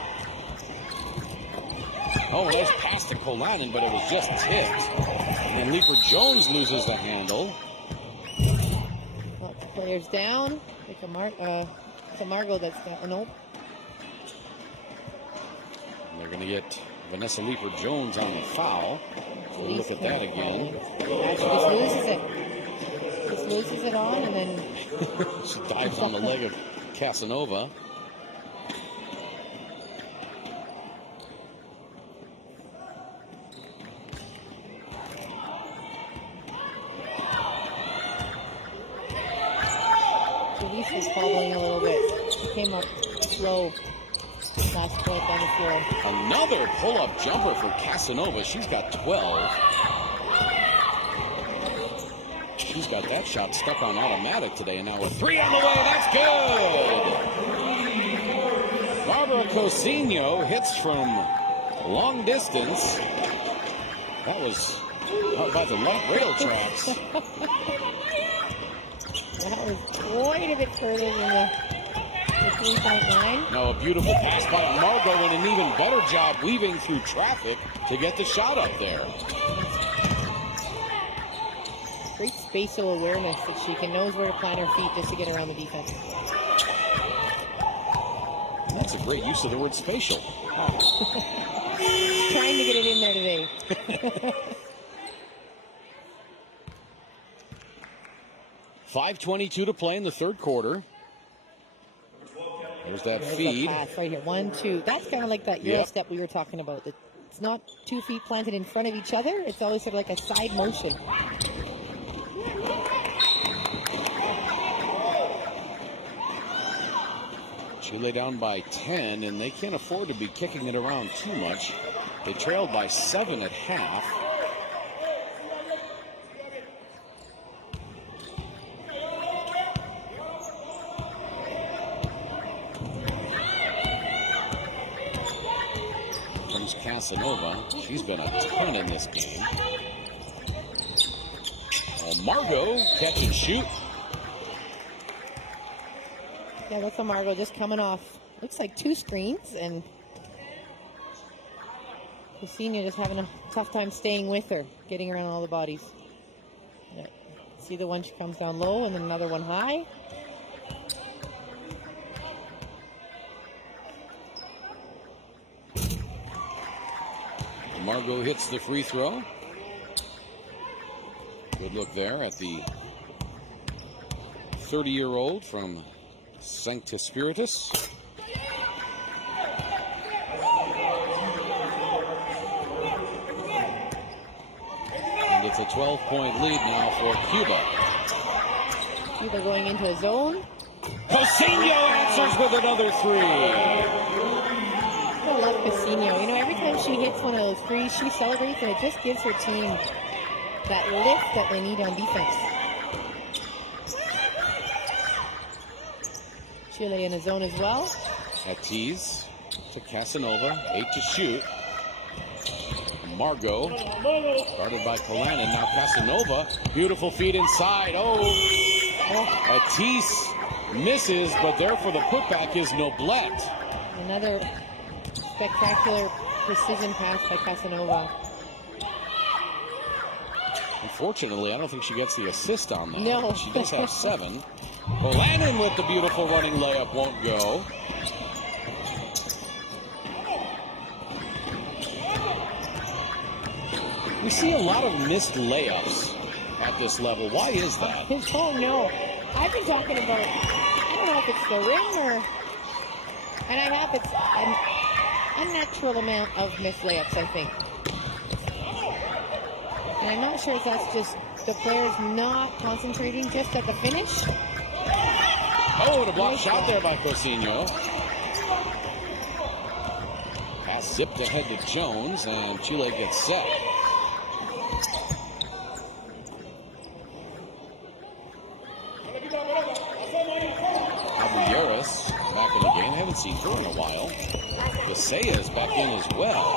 Oh, nice pass to Kolanin, but it was just tipped. And Leaper Jones loses the handle. Lots of players down. It's a Margot that's got nope. And they're going to get Vanessa Leaper Jones on the foul. So we'll look at that again. She just loses it. Just loses it on, and then she dives on the leg of Casanova. Jalise was following a little bit. She came up slow. Last point on the floor. Another pull-up jumper for Casanova. She's got 12. She's got that shot stuck on automatic today, and now with 3 on the way. That's good. Barbara Cosino hits from long distance. That was out by the light rail tracks. That was quite a bit further than the 3.9. Now a beautiful pass by Margot, and an even better job weaving through traffic to get the shot up there. Great spatial awareness that she knows where to plant her feet just to get around the defense. That's a great use of the word spatial. Trying to get it in there today. 5:22 to play in the third quarter. There's that feed. Pass right here. 1, 2. That's kind of like that Euro step we were talking about. It's not 2 feet planted in front of each other. It's always sort of like a side motion. Chile down by 10, and they can't afford to be kicking it around too much. They trailed by 7 at half. comes Casanova. She's been a ton in this game. Margot, catch and shoot. Yeah, that's a Margot just coming off. Looks like 2 screens, and Kusenia just having a tough time staying with her, getting around all the bodies. Yeah. See the one she comes down low, and then another one high. Margot hits the free throw. Good look there at the 30-year-old from Sanctus Spiritus. And it's a 12-point lead now for Cuba. Cuba going into a zone. Cousinho answers with another 3. I love Cousinho. You know, every time she hits one of those threes, she celebrates, and it just gives her team that lift that they need on defense. Chile in a zone as well. At tease to Casanova, 8 to shoot. Margot, guarded by Kolanin. Now Casanova, beautiful feed inside. A tease misses, but there for the putback is Noblet. Another spectacular precision pass by Casanova. Unfortunately, I don't think she gets the assist on that. No. She does have 7. Kolanin with the beautiful running layup won't go. We see a lot of missed layups at this level. Why is that? Oh, no. I've been talking about, I don't know if it's the rim or, and I have, it's an unnatural amount of missed layups, I think. And I'm not sure if that's just the players not concentrating just at the finish. Oh, and a block shot there by Cousinho. Pass zipped ahead to Jones, and Chile gets set. Abuyeris back in the game. I haven't seen her in a while. Visea is back in as well.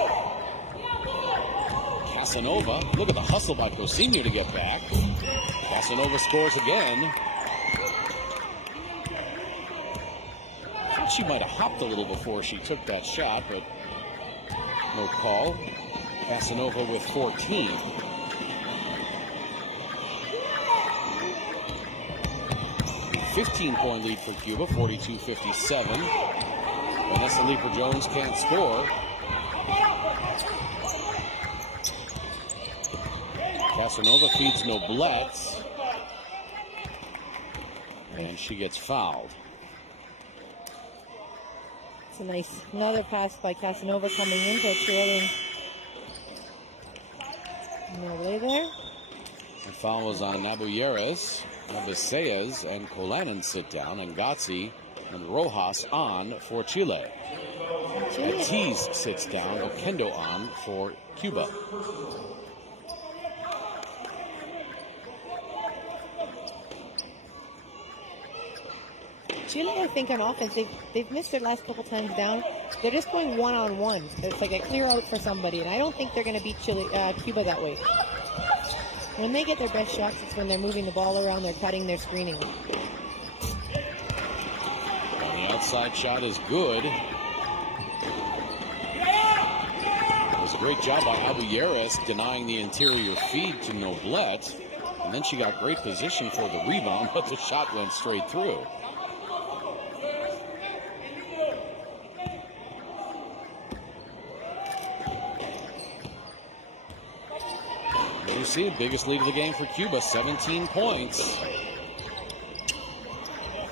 Casanova, look at the hustle by Cousinho to get back. Casanova scores again. I thought she might have hopped a little before she took that shot, but no call. Casanova with 14. A 15-point lead for Cuba, 42-57. Vanessa Leeper-Jones can't score. Casanova feeds Noblet, and she gets fouled. It's a nice, another pass by Casanova coming into a trailing. No way there. The foul was on Abuyeris. Viseas and Kolanin sit down, and Gotzi and Rojas on for Chile. Ortiz sits down, Okendo on for Cuba. Chile, I think, on offense, they've missed their last couple times down. They're just going one-on-one. It's like a clear out for somebody, and I don't think they're going to beat Cuba that way. When they get their best shots, it's when they're moving the ball around, they're cutting, they're screening. And the outside shot is good. It was a great job by Abuyeris denying the interior feed to Noblet. And then she got great position for the rebound, but the shot went straight through. You see, the biggest lead of the game for Cuba, 17 points.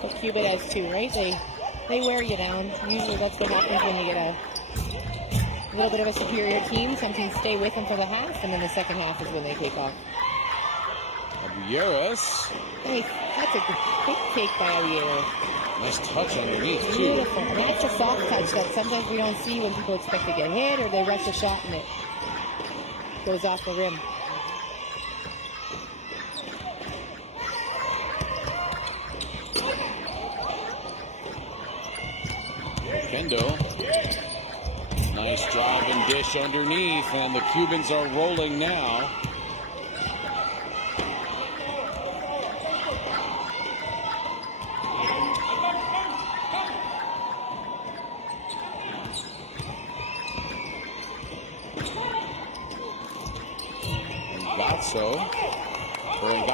Well, Cuba does too, right? They wear you down. Usually that's what happens when you get a little bit of a superior team. Some teams stay with them for the half, and then the second half is when they take off. Abuyeris. Hey, that's a quick take by Abuyeris. Nice touch underneath, too. Beautiful. And that's a soft touch that sometimes we don't see when people expect to get hit or they rush a shot and it goes off the rim. Nice drive and dish underneath, and the Cubans are rolling now.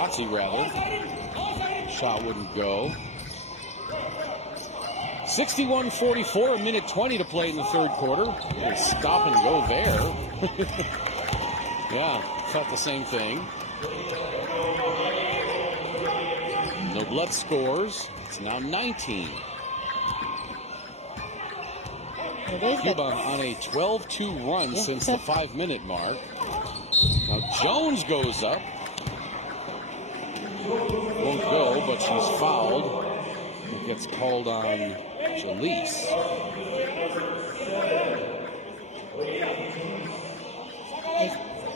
Ngazzi rather. Shot wouldn't go. 61-44, a minute 20 to play in the third quarter. Stop and go there. Yeah, thought the same thing. Noblet scores. It's now 19. Cuba on a 12-2 run since the 5-minute mark. Now Jones goes up. Won't go, but she's fouled. It gets called on Jalise.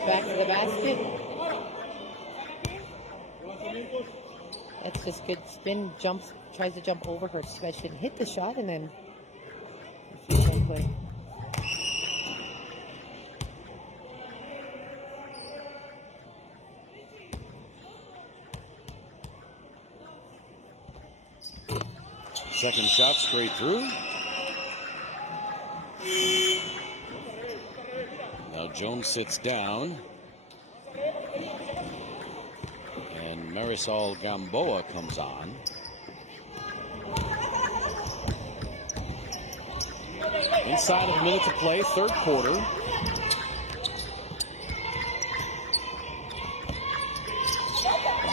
Back to the basket. That's just good spin. Jumps, tries to jump over her. She should hit the shot and then play. Second shot straight through. Now Jones sits down. And Marisol Gamboa comes on. Inside of a minute to play, third quarter.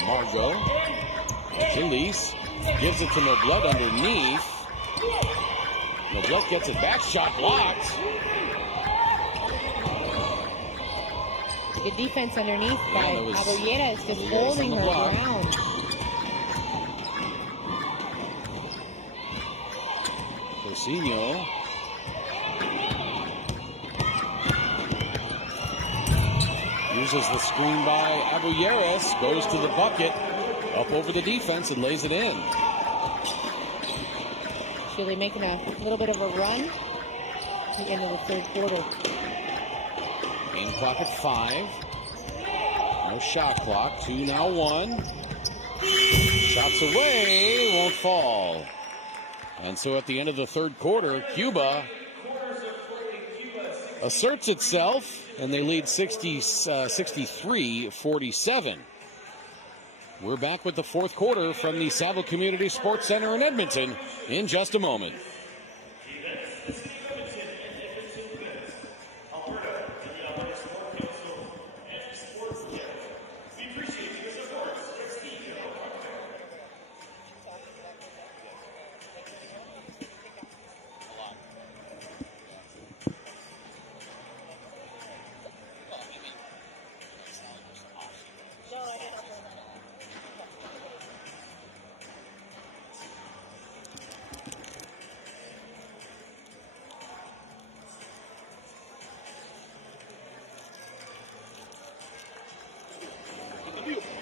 Margot. Jalise. Gives it to Noblet underneath. Noblet gets it back. Shot blocked. Good defense underneath by Abollera. Is just holding her ground. Cousinho. Uses the screen by Abollera. Goes to the bucket. Up over the defense and lays it in. Chile making a little bit of a run at the end of the third quarter. Game clock at 5. No shot clock. 2 now 1. Shots away. Won't fall. And so at the end of the third quarter, Cuba asserts itself and they lead 63-47. We're back with the fourth quarter from the Saville Community Sports Center in Edmonton in just a moment.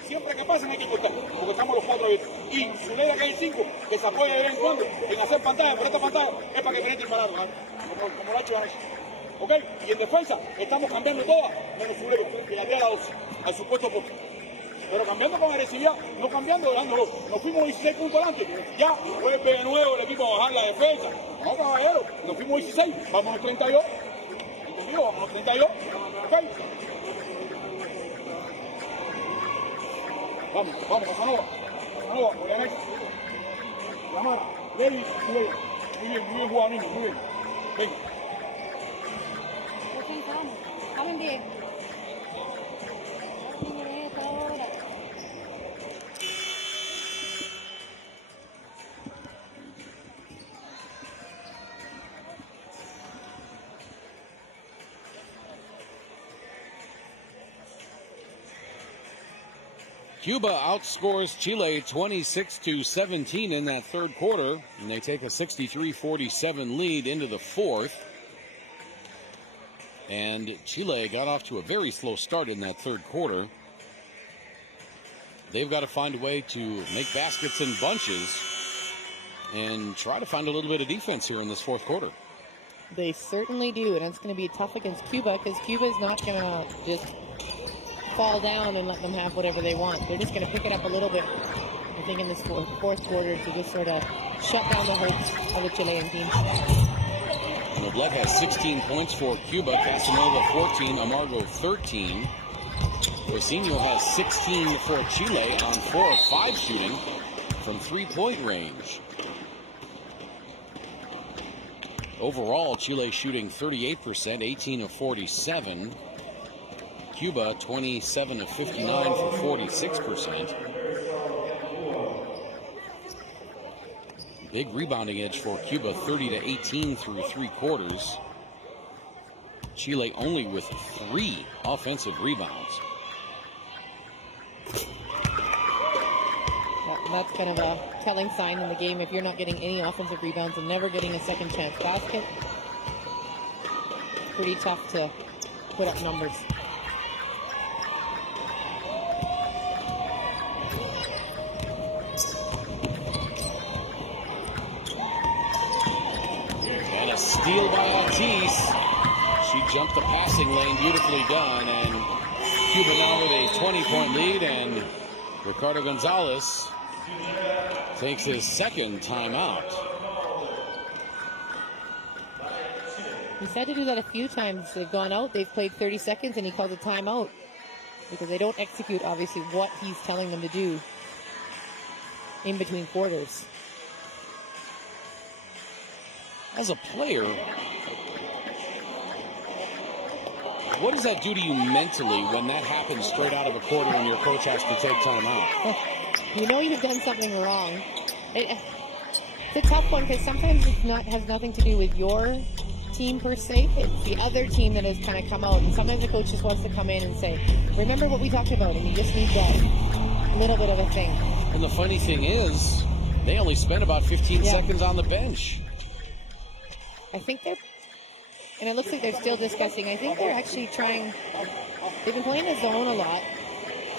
Siempre que pasen hay que cortar, porque estamos los 4 ahí. Y su ley acá hay 5 que se apoya de vez en cuando en hacer pantalla, pero esta pantalla es para que penetre y parar, como lo ha hecho anoche. ¿Ok? Y en defensa estamos cambiando todas, menos su ley, que la tía al supuesto puesto. Pero cambiando con agresividad, no cambiando, dejándolo. Nos fuimos 16 puntos adelante, ya vuelve de nuevo el equipo a bajar la defensa. No, caballero, nos fuimos 16, vámonos 32. ¿Entendido? Vámonos 32. ¿Ok? Vamos, Casanova, Orianel, Lamar, David, muy bien jugado, niño, muy bien. Ven. Salen bien. Cuba outscores Chile 26-17 in that third quarter, and they take a 63-47 lead into the fourth. And Chile got off to a very slow start in that third quarter. They've got to find a way to make baskets in bunches and try to find a little bit of defense here in this fourth quarter. They certainly do, and it's going to be tough against Cuba because Cuba is not going to just fall down and let them have whatever they want. They're just going to pick it up a little bit, I think, in this fourth quarter to just sort of shut down the hopes of the Chilean team. Noblev has 16 points for Cuba, Casanova 14, Amargo 13. Rosinho has 16 for Chile on 4 of 5 shooting from 3-point range. Overall, Chile shooting 38%, 18 of 47. Cuba 27 of 59 for 46%. Big rebounding edge for Cuba, 30 to 18 through 3 quarters. Chile only with 3 offensive rebounds. That's kind of a telling sign in the game if you're not getting any offensive rebounds and never getting a second chance basket. Pretty tough to put up numbers. And a steal by Ortiz. She jumped the passing lane, beautifully done, and Cuba now with a 20-point lead, and Ricardo Gonzalez takes his second timeout. He's had to do that a few times. They've gone out, they've played 30 seconds, and he calls a timeout because they don't execute, obviously, what he's telling them to do in between quarters. As a player, what does that do to you mentally when that happens straight out of a quarter and your coach has to take time out? You know you've done something wrong. It's a tough one because sometimes it has nothing to do with your team per se. It's the other team that has kind of come out, and sometimes the coach just wants to come in and say, remember what we talked about, and you just need that little bit of a thing. And the funny thing is, they only spent about 15 seconds on the bench. I think they're, and it looks like they're still discussing, I think they're actually trying, they've been playing the zone a lot.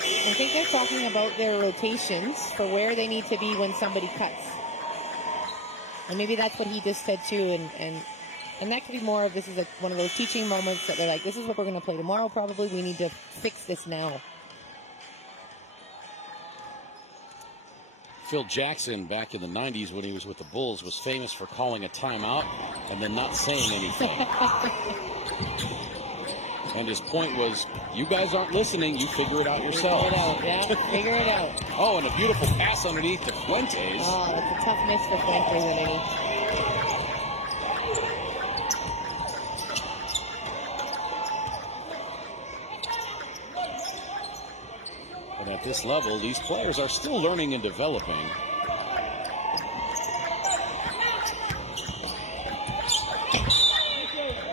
I think they're talking about their rotations for where they need to be when somebody cuts. And maybe that's what he just said too, and that could be more of, this is one of those teaching moments that they're like, this is what we're going to play tomorrow probably, we need to fix this now. Phil Jackson, back in the 90s when he was with the Bulls, was famous for calling a timeout and then not saying anything. And his point was, you guys aren't listening, you figure it out yourself. Figure it out, yeah, figure it out. Oh, and a beautiful pass underneath to Fuentes. Oh, that's a tough miss for Fuentes underneath. But at this level, these players are still learning and developing.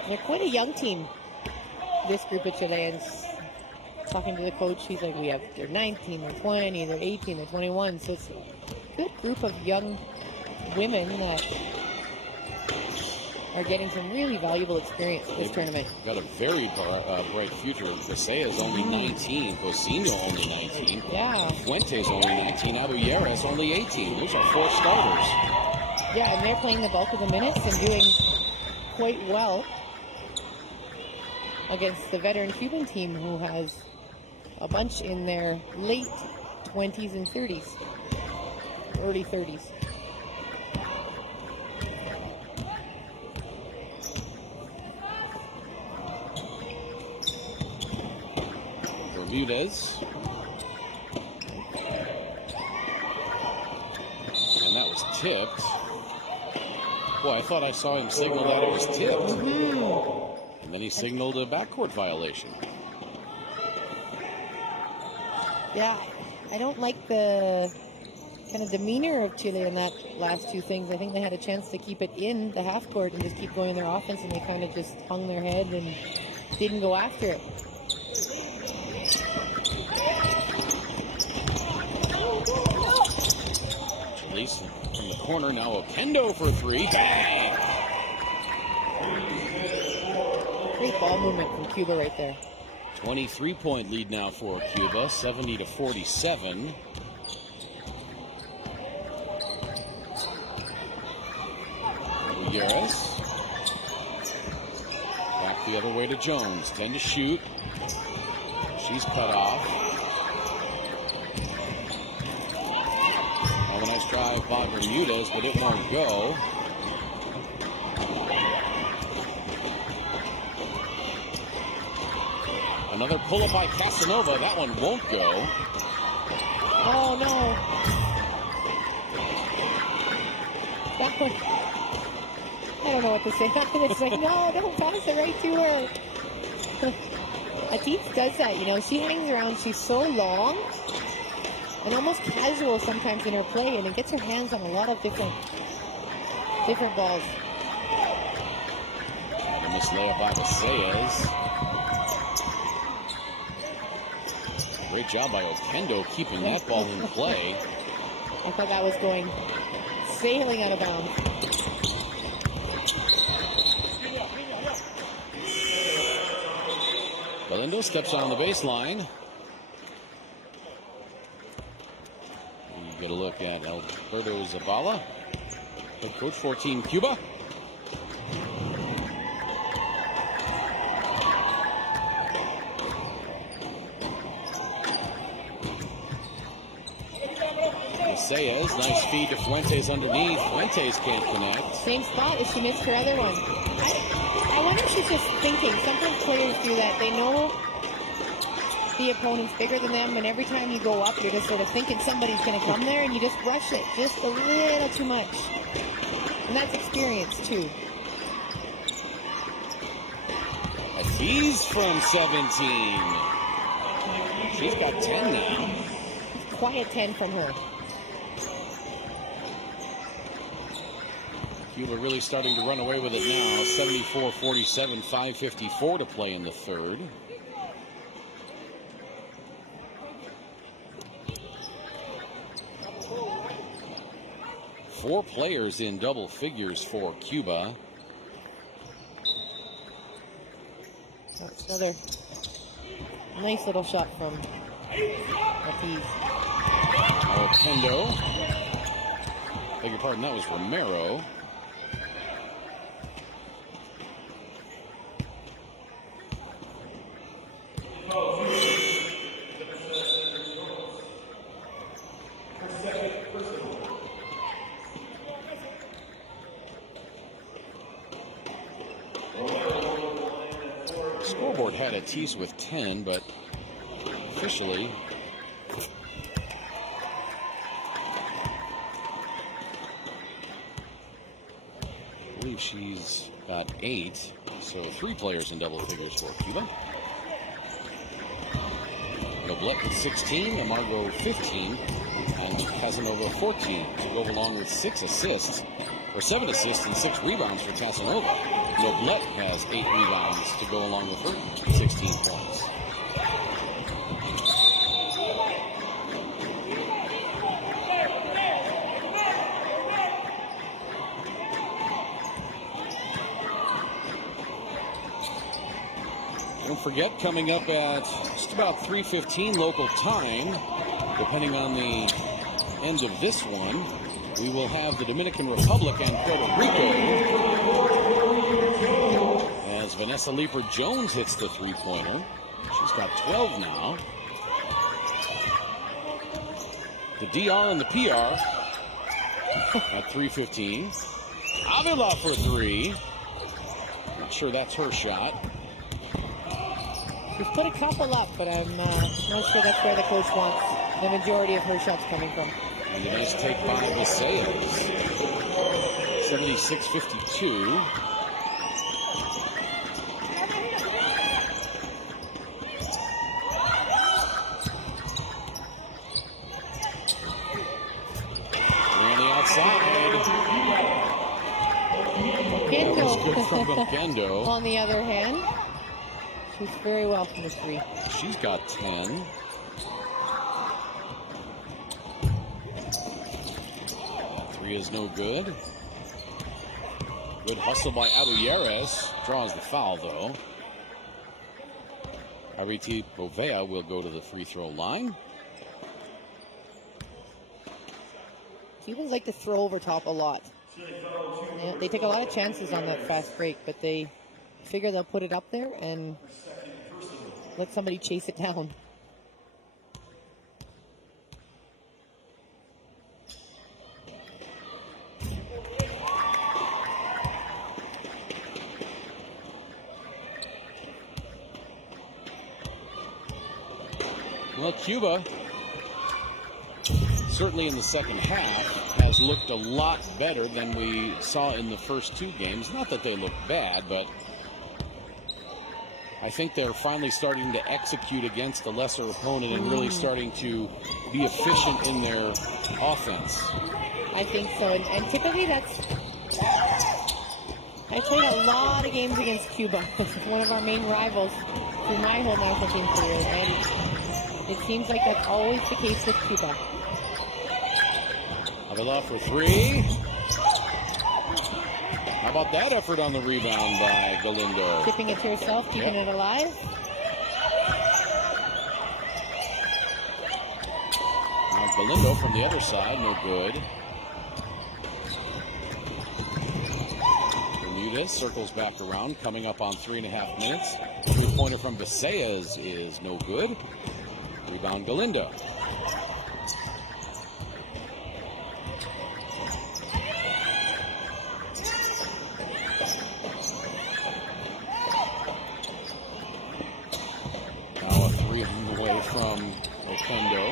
They're quite a young team, this group of Chileans. Talking to the coach, he's like, they're 19, they're 20, they're 18, they're 21. So it's a good group of young women that are getting some really valuable experience this tournament. Got a very bright future. Visea is only 19. Rosinho only 19. Yeah. Fuentes only 19. Abuyeras only 18. Those are 4 starters. Yeah, and they're playing the bulk of the minutes and doing quite well against the veteran Cuban team who has a bunch in their late 20s and 30s, early 30s. Bermudez. And that was tipped. Boy, I thought I saw him signal that it was tipped. And then he signaled a backcourt violation. Yeah, I don't like the kind of demeanor of Chile in that last 2 things. I think they had a chance to keep it in the half court and just keep going their offense, and they kind of just hung their head and didn't go after it. Chase from the corner, now Okendo for 3. Bang! Great ball movement from Cuba right there. 23-point lead now for Cuba, 70 to 47. Gutierrez. the other way to Jones. 10 to shoot. She's cut off. Have a nice drive by Bermudez, but it won't go. Another pull-up by Casanova. That one won't go. Oh, no. I don't know what to say. It's like, no, don't pass it right to her. Atif does that, you know. She hangs around. She's so long and almost casual sometimes in her play, and it gets her hands on a lot of different balls. And this layup by Macias. Great job by Okendo keeping that ball in play. I thought that was going sailing out of bounds. Galindo steps on the baseline. You get a look at Alberto Zavala, head coach for Team Cuba. Sayas, nice feed to Fuentes underneath. Fuentes can't connect. Same spot as she missed her other one. I wonder if she's just thinking. Sometimes players do that. They know the opponent's bigger than them, and every time you go up, you're just sort of thinking somebody's going to come there, and you just rush it just a little too much. And that's experience, too. A tease from 17. She's got 10 now. Quiet 10 from her. Cuba really starting to run away with it now. 74-47, 5:54 to play in the third. Four players in double figures for Cuba. That's another nice little shot from Ortiz. Okendo. Beg your pardon, that was Romero. Scoreboard had a tease with 10, but officially I believe she's got 8, so 3 players in double figures for Cuba. Noblet with 16, Amargo 15, and Casanova 14 to go along with 7 assists and 6 rebounds for Casanova. Noblet has 8 rebounds to go along with her 16 points. Don't forget, coming up at just about 3:15 local time, depending on the end of this one, we will have the Dominican Republic and Puerto Rico as Vanessa Leeper-Jones hits the three-pointer. She's got 12 now. The DR and the PR at 3:15. Avila for 3. Not sure that's her shot. She's put a couple up, but I'm not sure that's where the coach wants the majority of her shots coming from. And a nice take by Macias. 76-52. On the outside. Okendo. On the other hand, she's very well from the 3. She's got 10. That 3 is no good. Good hustle by Abuyeres. Draws the foul, though. Ariti Bovea will go to the free throw line. Cubans like to throw over top a lot. Yeah, they take a lot of chances on that fast break, but they figure they'll put it up there and let somebody chase it down. Well, Cuba, certainly in the second half, has looked a lot better than we saw in the first two games. Not that they look bad, but I think they're finally starting to execute against a lesser opponent and really starting to be efficient in their offense. I think so, and typically I played a lot of games against Cuba. One of our main rivals through my whole national team career, and it seems like that's always the case with Cuba. Avila for three. How about that effort on the rebound by Galindo? Tipping it to herself, keeping it alive. Now Galindo from the other side, no good. Bermudez circles back around, coming up on 3.5 minutes. Three-pointer from Visayas is no good. Rebound Galindo. Now a three away from Oquendo.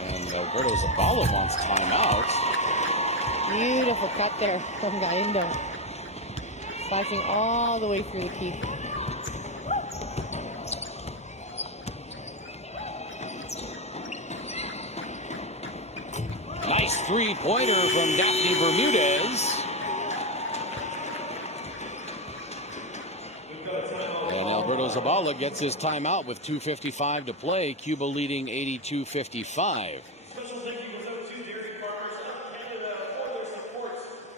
And Alberto Zavala wants timeout. Beautiful cut there from Galindo. Slashing all the way through the key. Nice three-pointer from Daphne Bermudez. And Alberto Zabala gets his timeout with 2:55 to play. Cuba leading 82-55.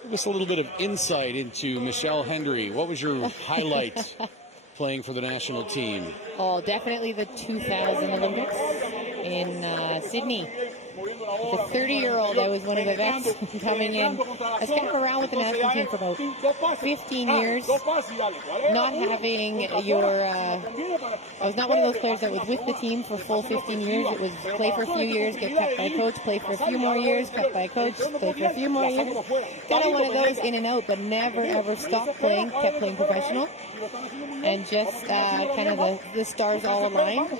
Give us a little bit of insight into Michelle Hendry. What was your highlight playing for the national team? Oh, definitely the 2000 Olympics in Sydney. The 30-year-old, I was one of the vets coming in. I was kind of around with the national team for about 15 years. Not having I was not one of those players that was with the team for full 15 years. It was play for a few years, get cut by a coach, play for a few more years, cut by a coach, play for a few more years. Kind of one of those in and out, but never ever stopped playing, kept playing professional. And just kind of the stars all aligned.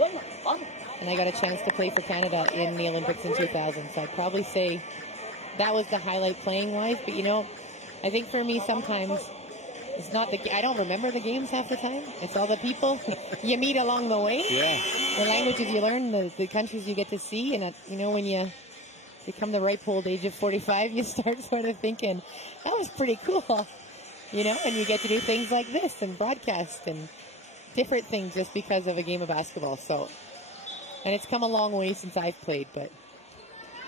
And I got a chance to play for Canada in the Olympics in 2000. So I'd probably say that was the highlight playing-wise. But, you know, I think for me sometimes it's not I don't remember the games half the time. It's all the people you meet along the way. Yeah. The languages you learn, the countries you get to see. And, you know, when you become the ripe old age of 45, you start sort of thinking, that was pretty cool. You know, and you get to do things like this and broadcast and different things just because of a game of basketball. So... And it's come a long way since I've played, but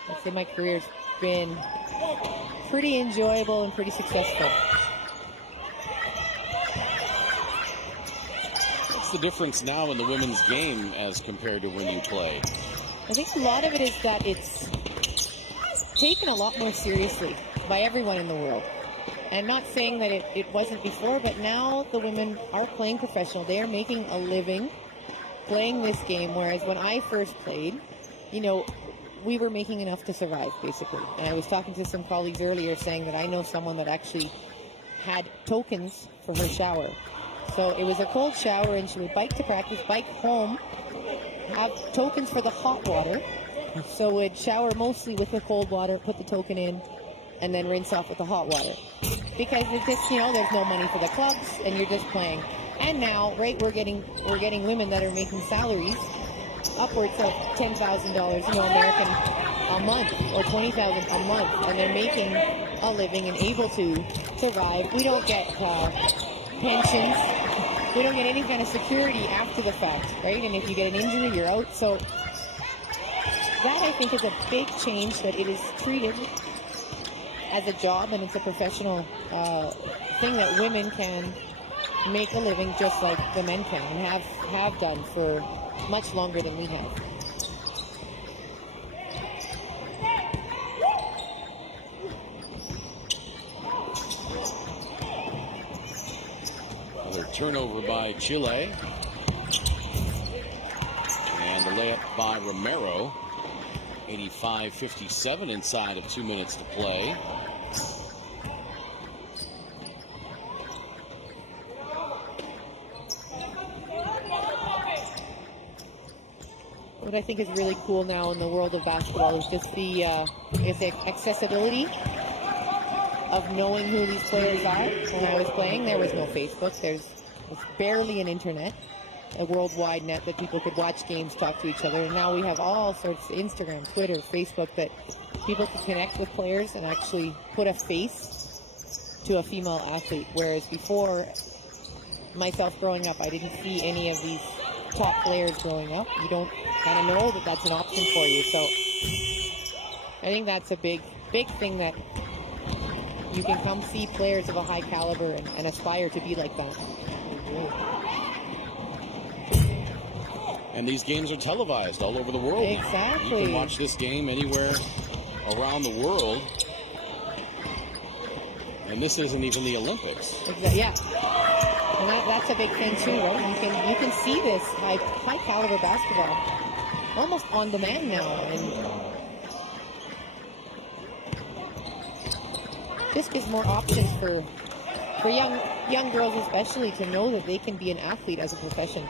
I'd say my career's been pretty enjoyable and pretty successful. What's the difference now in the women's game as compared to when you played? I think a lot of it is that it's taken a lot more seriously by everyone in the world. And not saying that it wasn't before, but now the women are playing professional. They are making a living playing this game, whereas when I first played, you know, we were making enough to survive, basically. And I was talking to some colleagues earlier saying that I know someone that actually had tokens for her shower. So it was a cold shower, and she would bike to practice, bike home, have tokens for the hot water. So would shower mostly with the cold water, put the token in, and then rinse off with the hot water. Because it's just, you know, there's no money for the clubs, and you're just playing. And now, right, we're getting women that are making salaries upwards of $10,000, you know, American a month, or $20,000 a month, and they're making a living and able to survive. We don't get pensions. We don't get any kind of security after the fact, right? And if you get an injury, you're out. So that, I think, is a big change, that it is treated as a job and it's a professional thing that women can make a living just like the men can, and have done for much longer than we have. Turnover by Chile. And the layup by Romero. 85-57 inside of 2 minutes to play. What I think is really cool now in the world of basketball is just the accessibility of knowing who these players are. When I was playing, there was no Facebook. There's barely an internet, a worldwide net that people could watch games, talk to each other. And now we have all sorts of Instagram, Twitter, Facebook, that people can connect with players and actually put a face to a female athlete. Whereas before, myself growing up, I didn't see any of these top players growing up. You don't kind of know that that's an option for you. So I think that's a big thing, that you can come see players of a high caliber and aspire to be like that. And these games are televised all over the world. Exactly. You can watch this game anywhere around the world. And this isn't even the Olympics. Exactly. Yeah. And that's a big thing too, right? You can see this high caliber basketball almost on demand now, and this gives more options for young girls especially to know that they can be an athlete as a profession.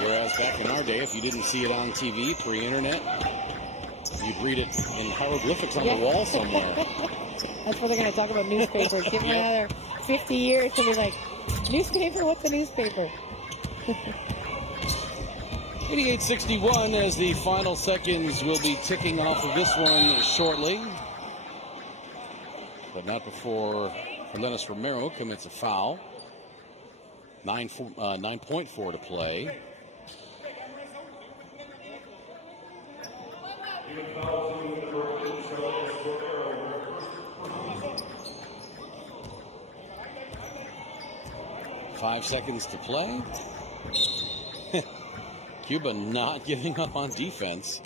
Whereas back in our day, if you didn't see it on TV, pre-internet, you'd read it in hieroglyphics on the wall somewhere. That's what they're going to talk about newspapers. Give me another 50 years to be like, newspaper? What's a newspaper? 88-61 as the final seconds will be ticking off of this one shortly. But not before Dennis Romero commits a foul. 9.4 to play. Five seconds to play. Cuba not giving up on defense.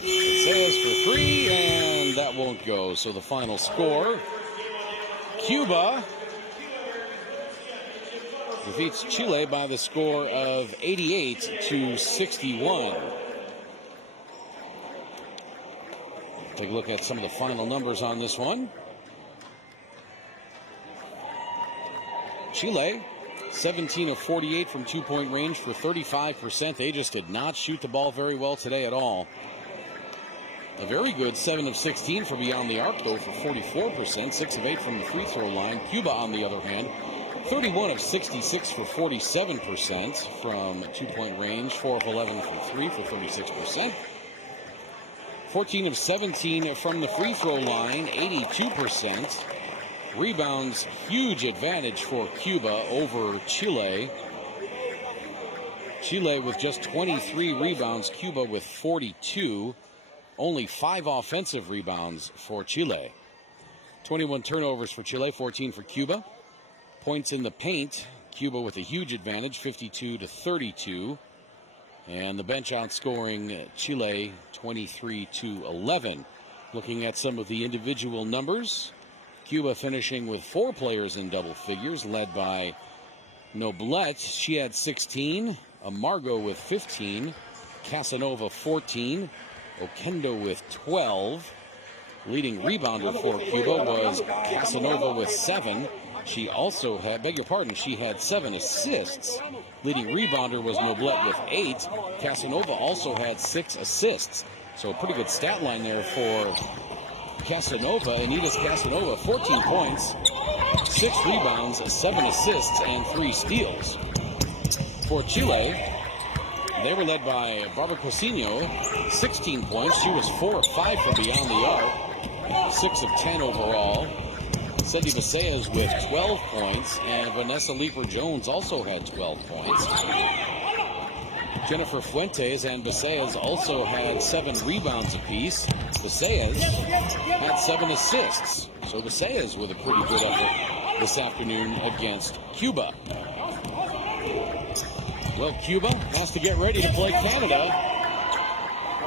Says for three, and that won't go. So the final score, Cuba defeats Chile by the score of 88-61. Take a look at some of the final numbers on this one. Chile, 17 of 48 from two-point range for 35%. They just did not shoot the ball very well today at all. A very good 7 of 16 from beyond the arc, though, for 44%. 6 of 8 from the free throw line. Cuba, on the other hand, 31 of 66 for 47% from two-point range. 4 of 11 from three for 36%. 14 of 17 from the free throw line, 82%. Rebounds, huge advantage for Cuba over Chile. Chile with just 23 rebounds, Cuba with 42. Only 5 offensive rebounds for Chile. 21 turnovers for Chile, 14 for Cuba. Points in the paint, Cuba with a huge advantage, 52-32. And the bench outscoring Chile 23-11. Looking at some of the individual numbers, Cuba finishing with 4 players in double figures, led by Noblet. She had 16. Amargo with 15. Casanova 14. Oquendo with 12. Leading rebounder for Cuba was Casanova with 7. She also had, she had 7 assists. Leading rebounder was Noblet with 8. Casanova also had 6 assists. So a pretty good stat line there for Casanova. Anitas Casanova, 14 points, 6 rebounds, 7 assists, and 3 steals. For Chile, they were led by Barbara Cousinho, 16 points. She was 4 of 5 from beyond the arc, 6 of 10 overall. Cindy Baseas with 12 points, and Vanessa Leeper-Jones also had 12 points. Jennifer Fuentes and Baseas also had 7 rebounds apiece. Baseas had 7 assists. So Baseas with a pretty good effort this afternoon against Cuba. Well, Cuba has to get ready to play Canada.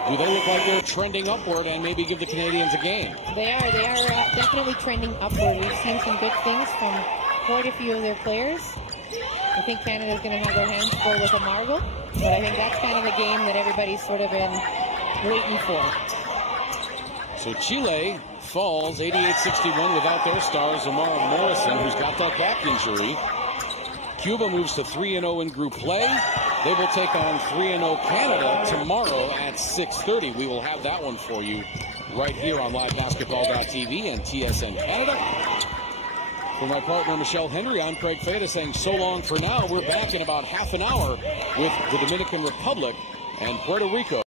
Do they look like they're trending upward and maybe give the Canadians a game? They are definitely trending upward. We've seen some good things from quite a few of their players. I think Canada's going to have their hands full with a marble, but I think that's kind of the game that everybody's sort of been waiting for. So Chile falls 88-61 without their stars, Amara Morrison, who's got that back injury. Cuba moves to 3-0 in group play. They will take on 3-0 Canada tomorrow at 6:30. We will have that one for you right here on livebasketball.tv and TSN Canada. For my partner, Michelle Henry, I'm Craig Fada saying so long for now. We're back in about half an hour with the Dominican Republic and Puerto Rico.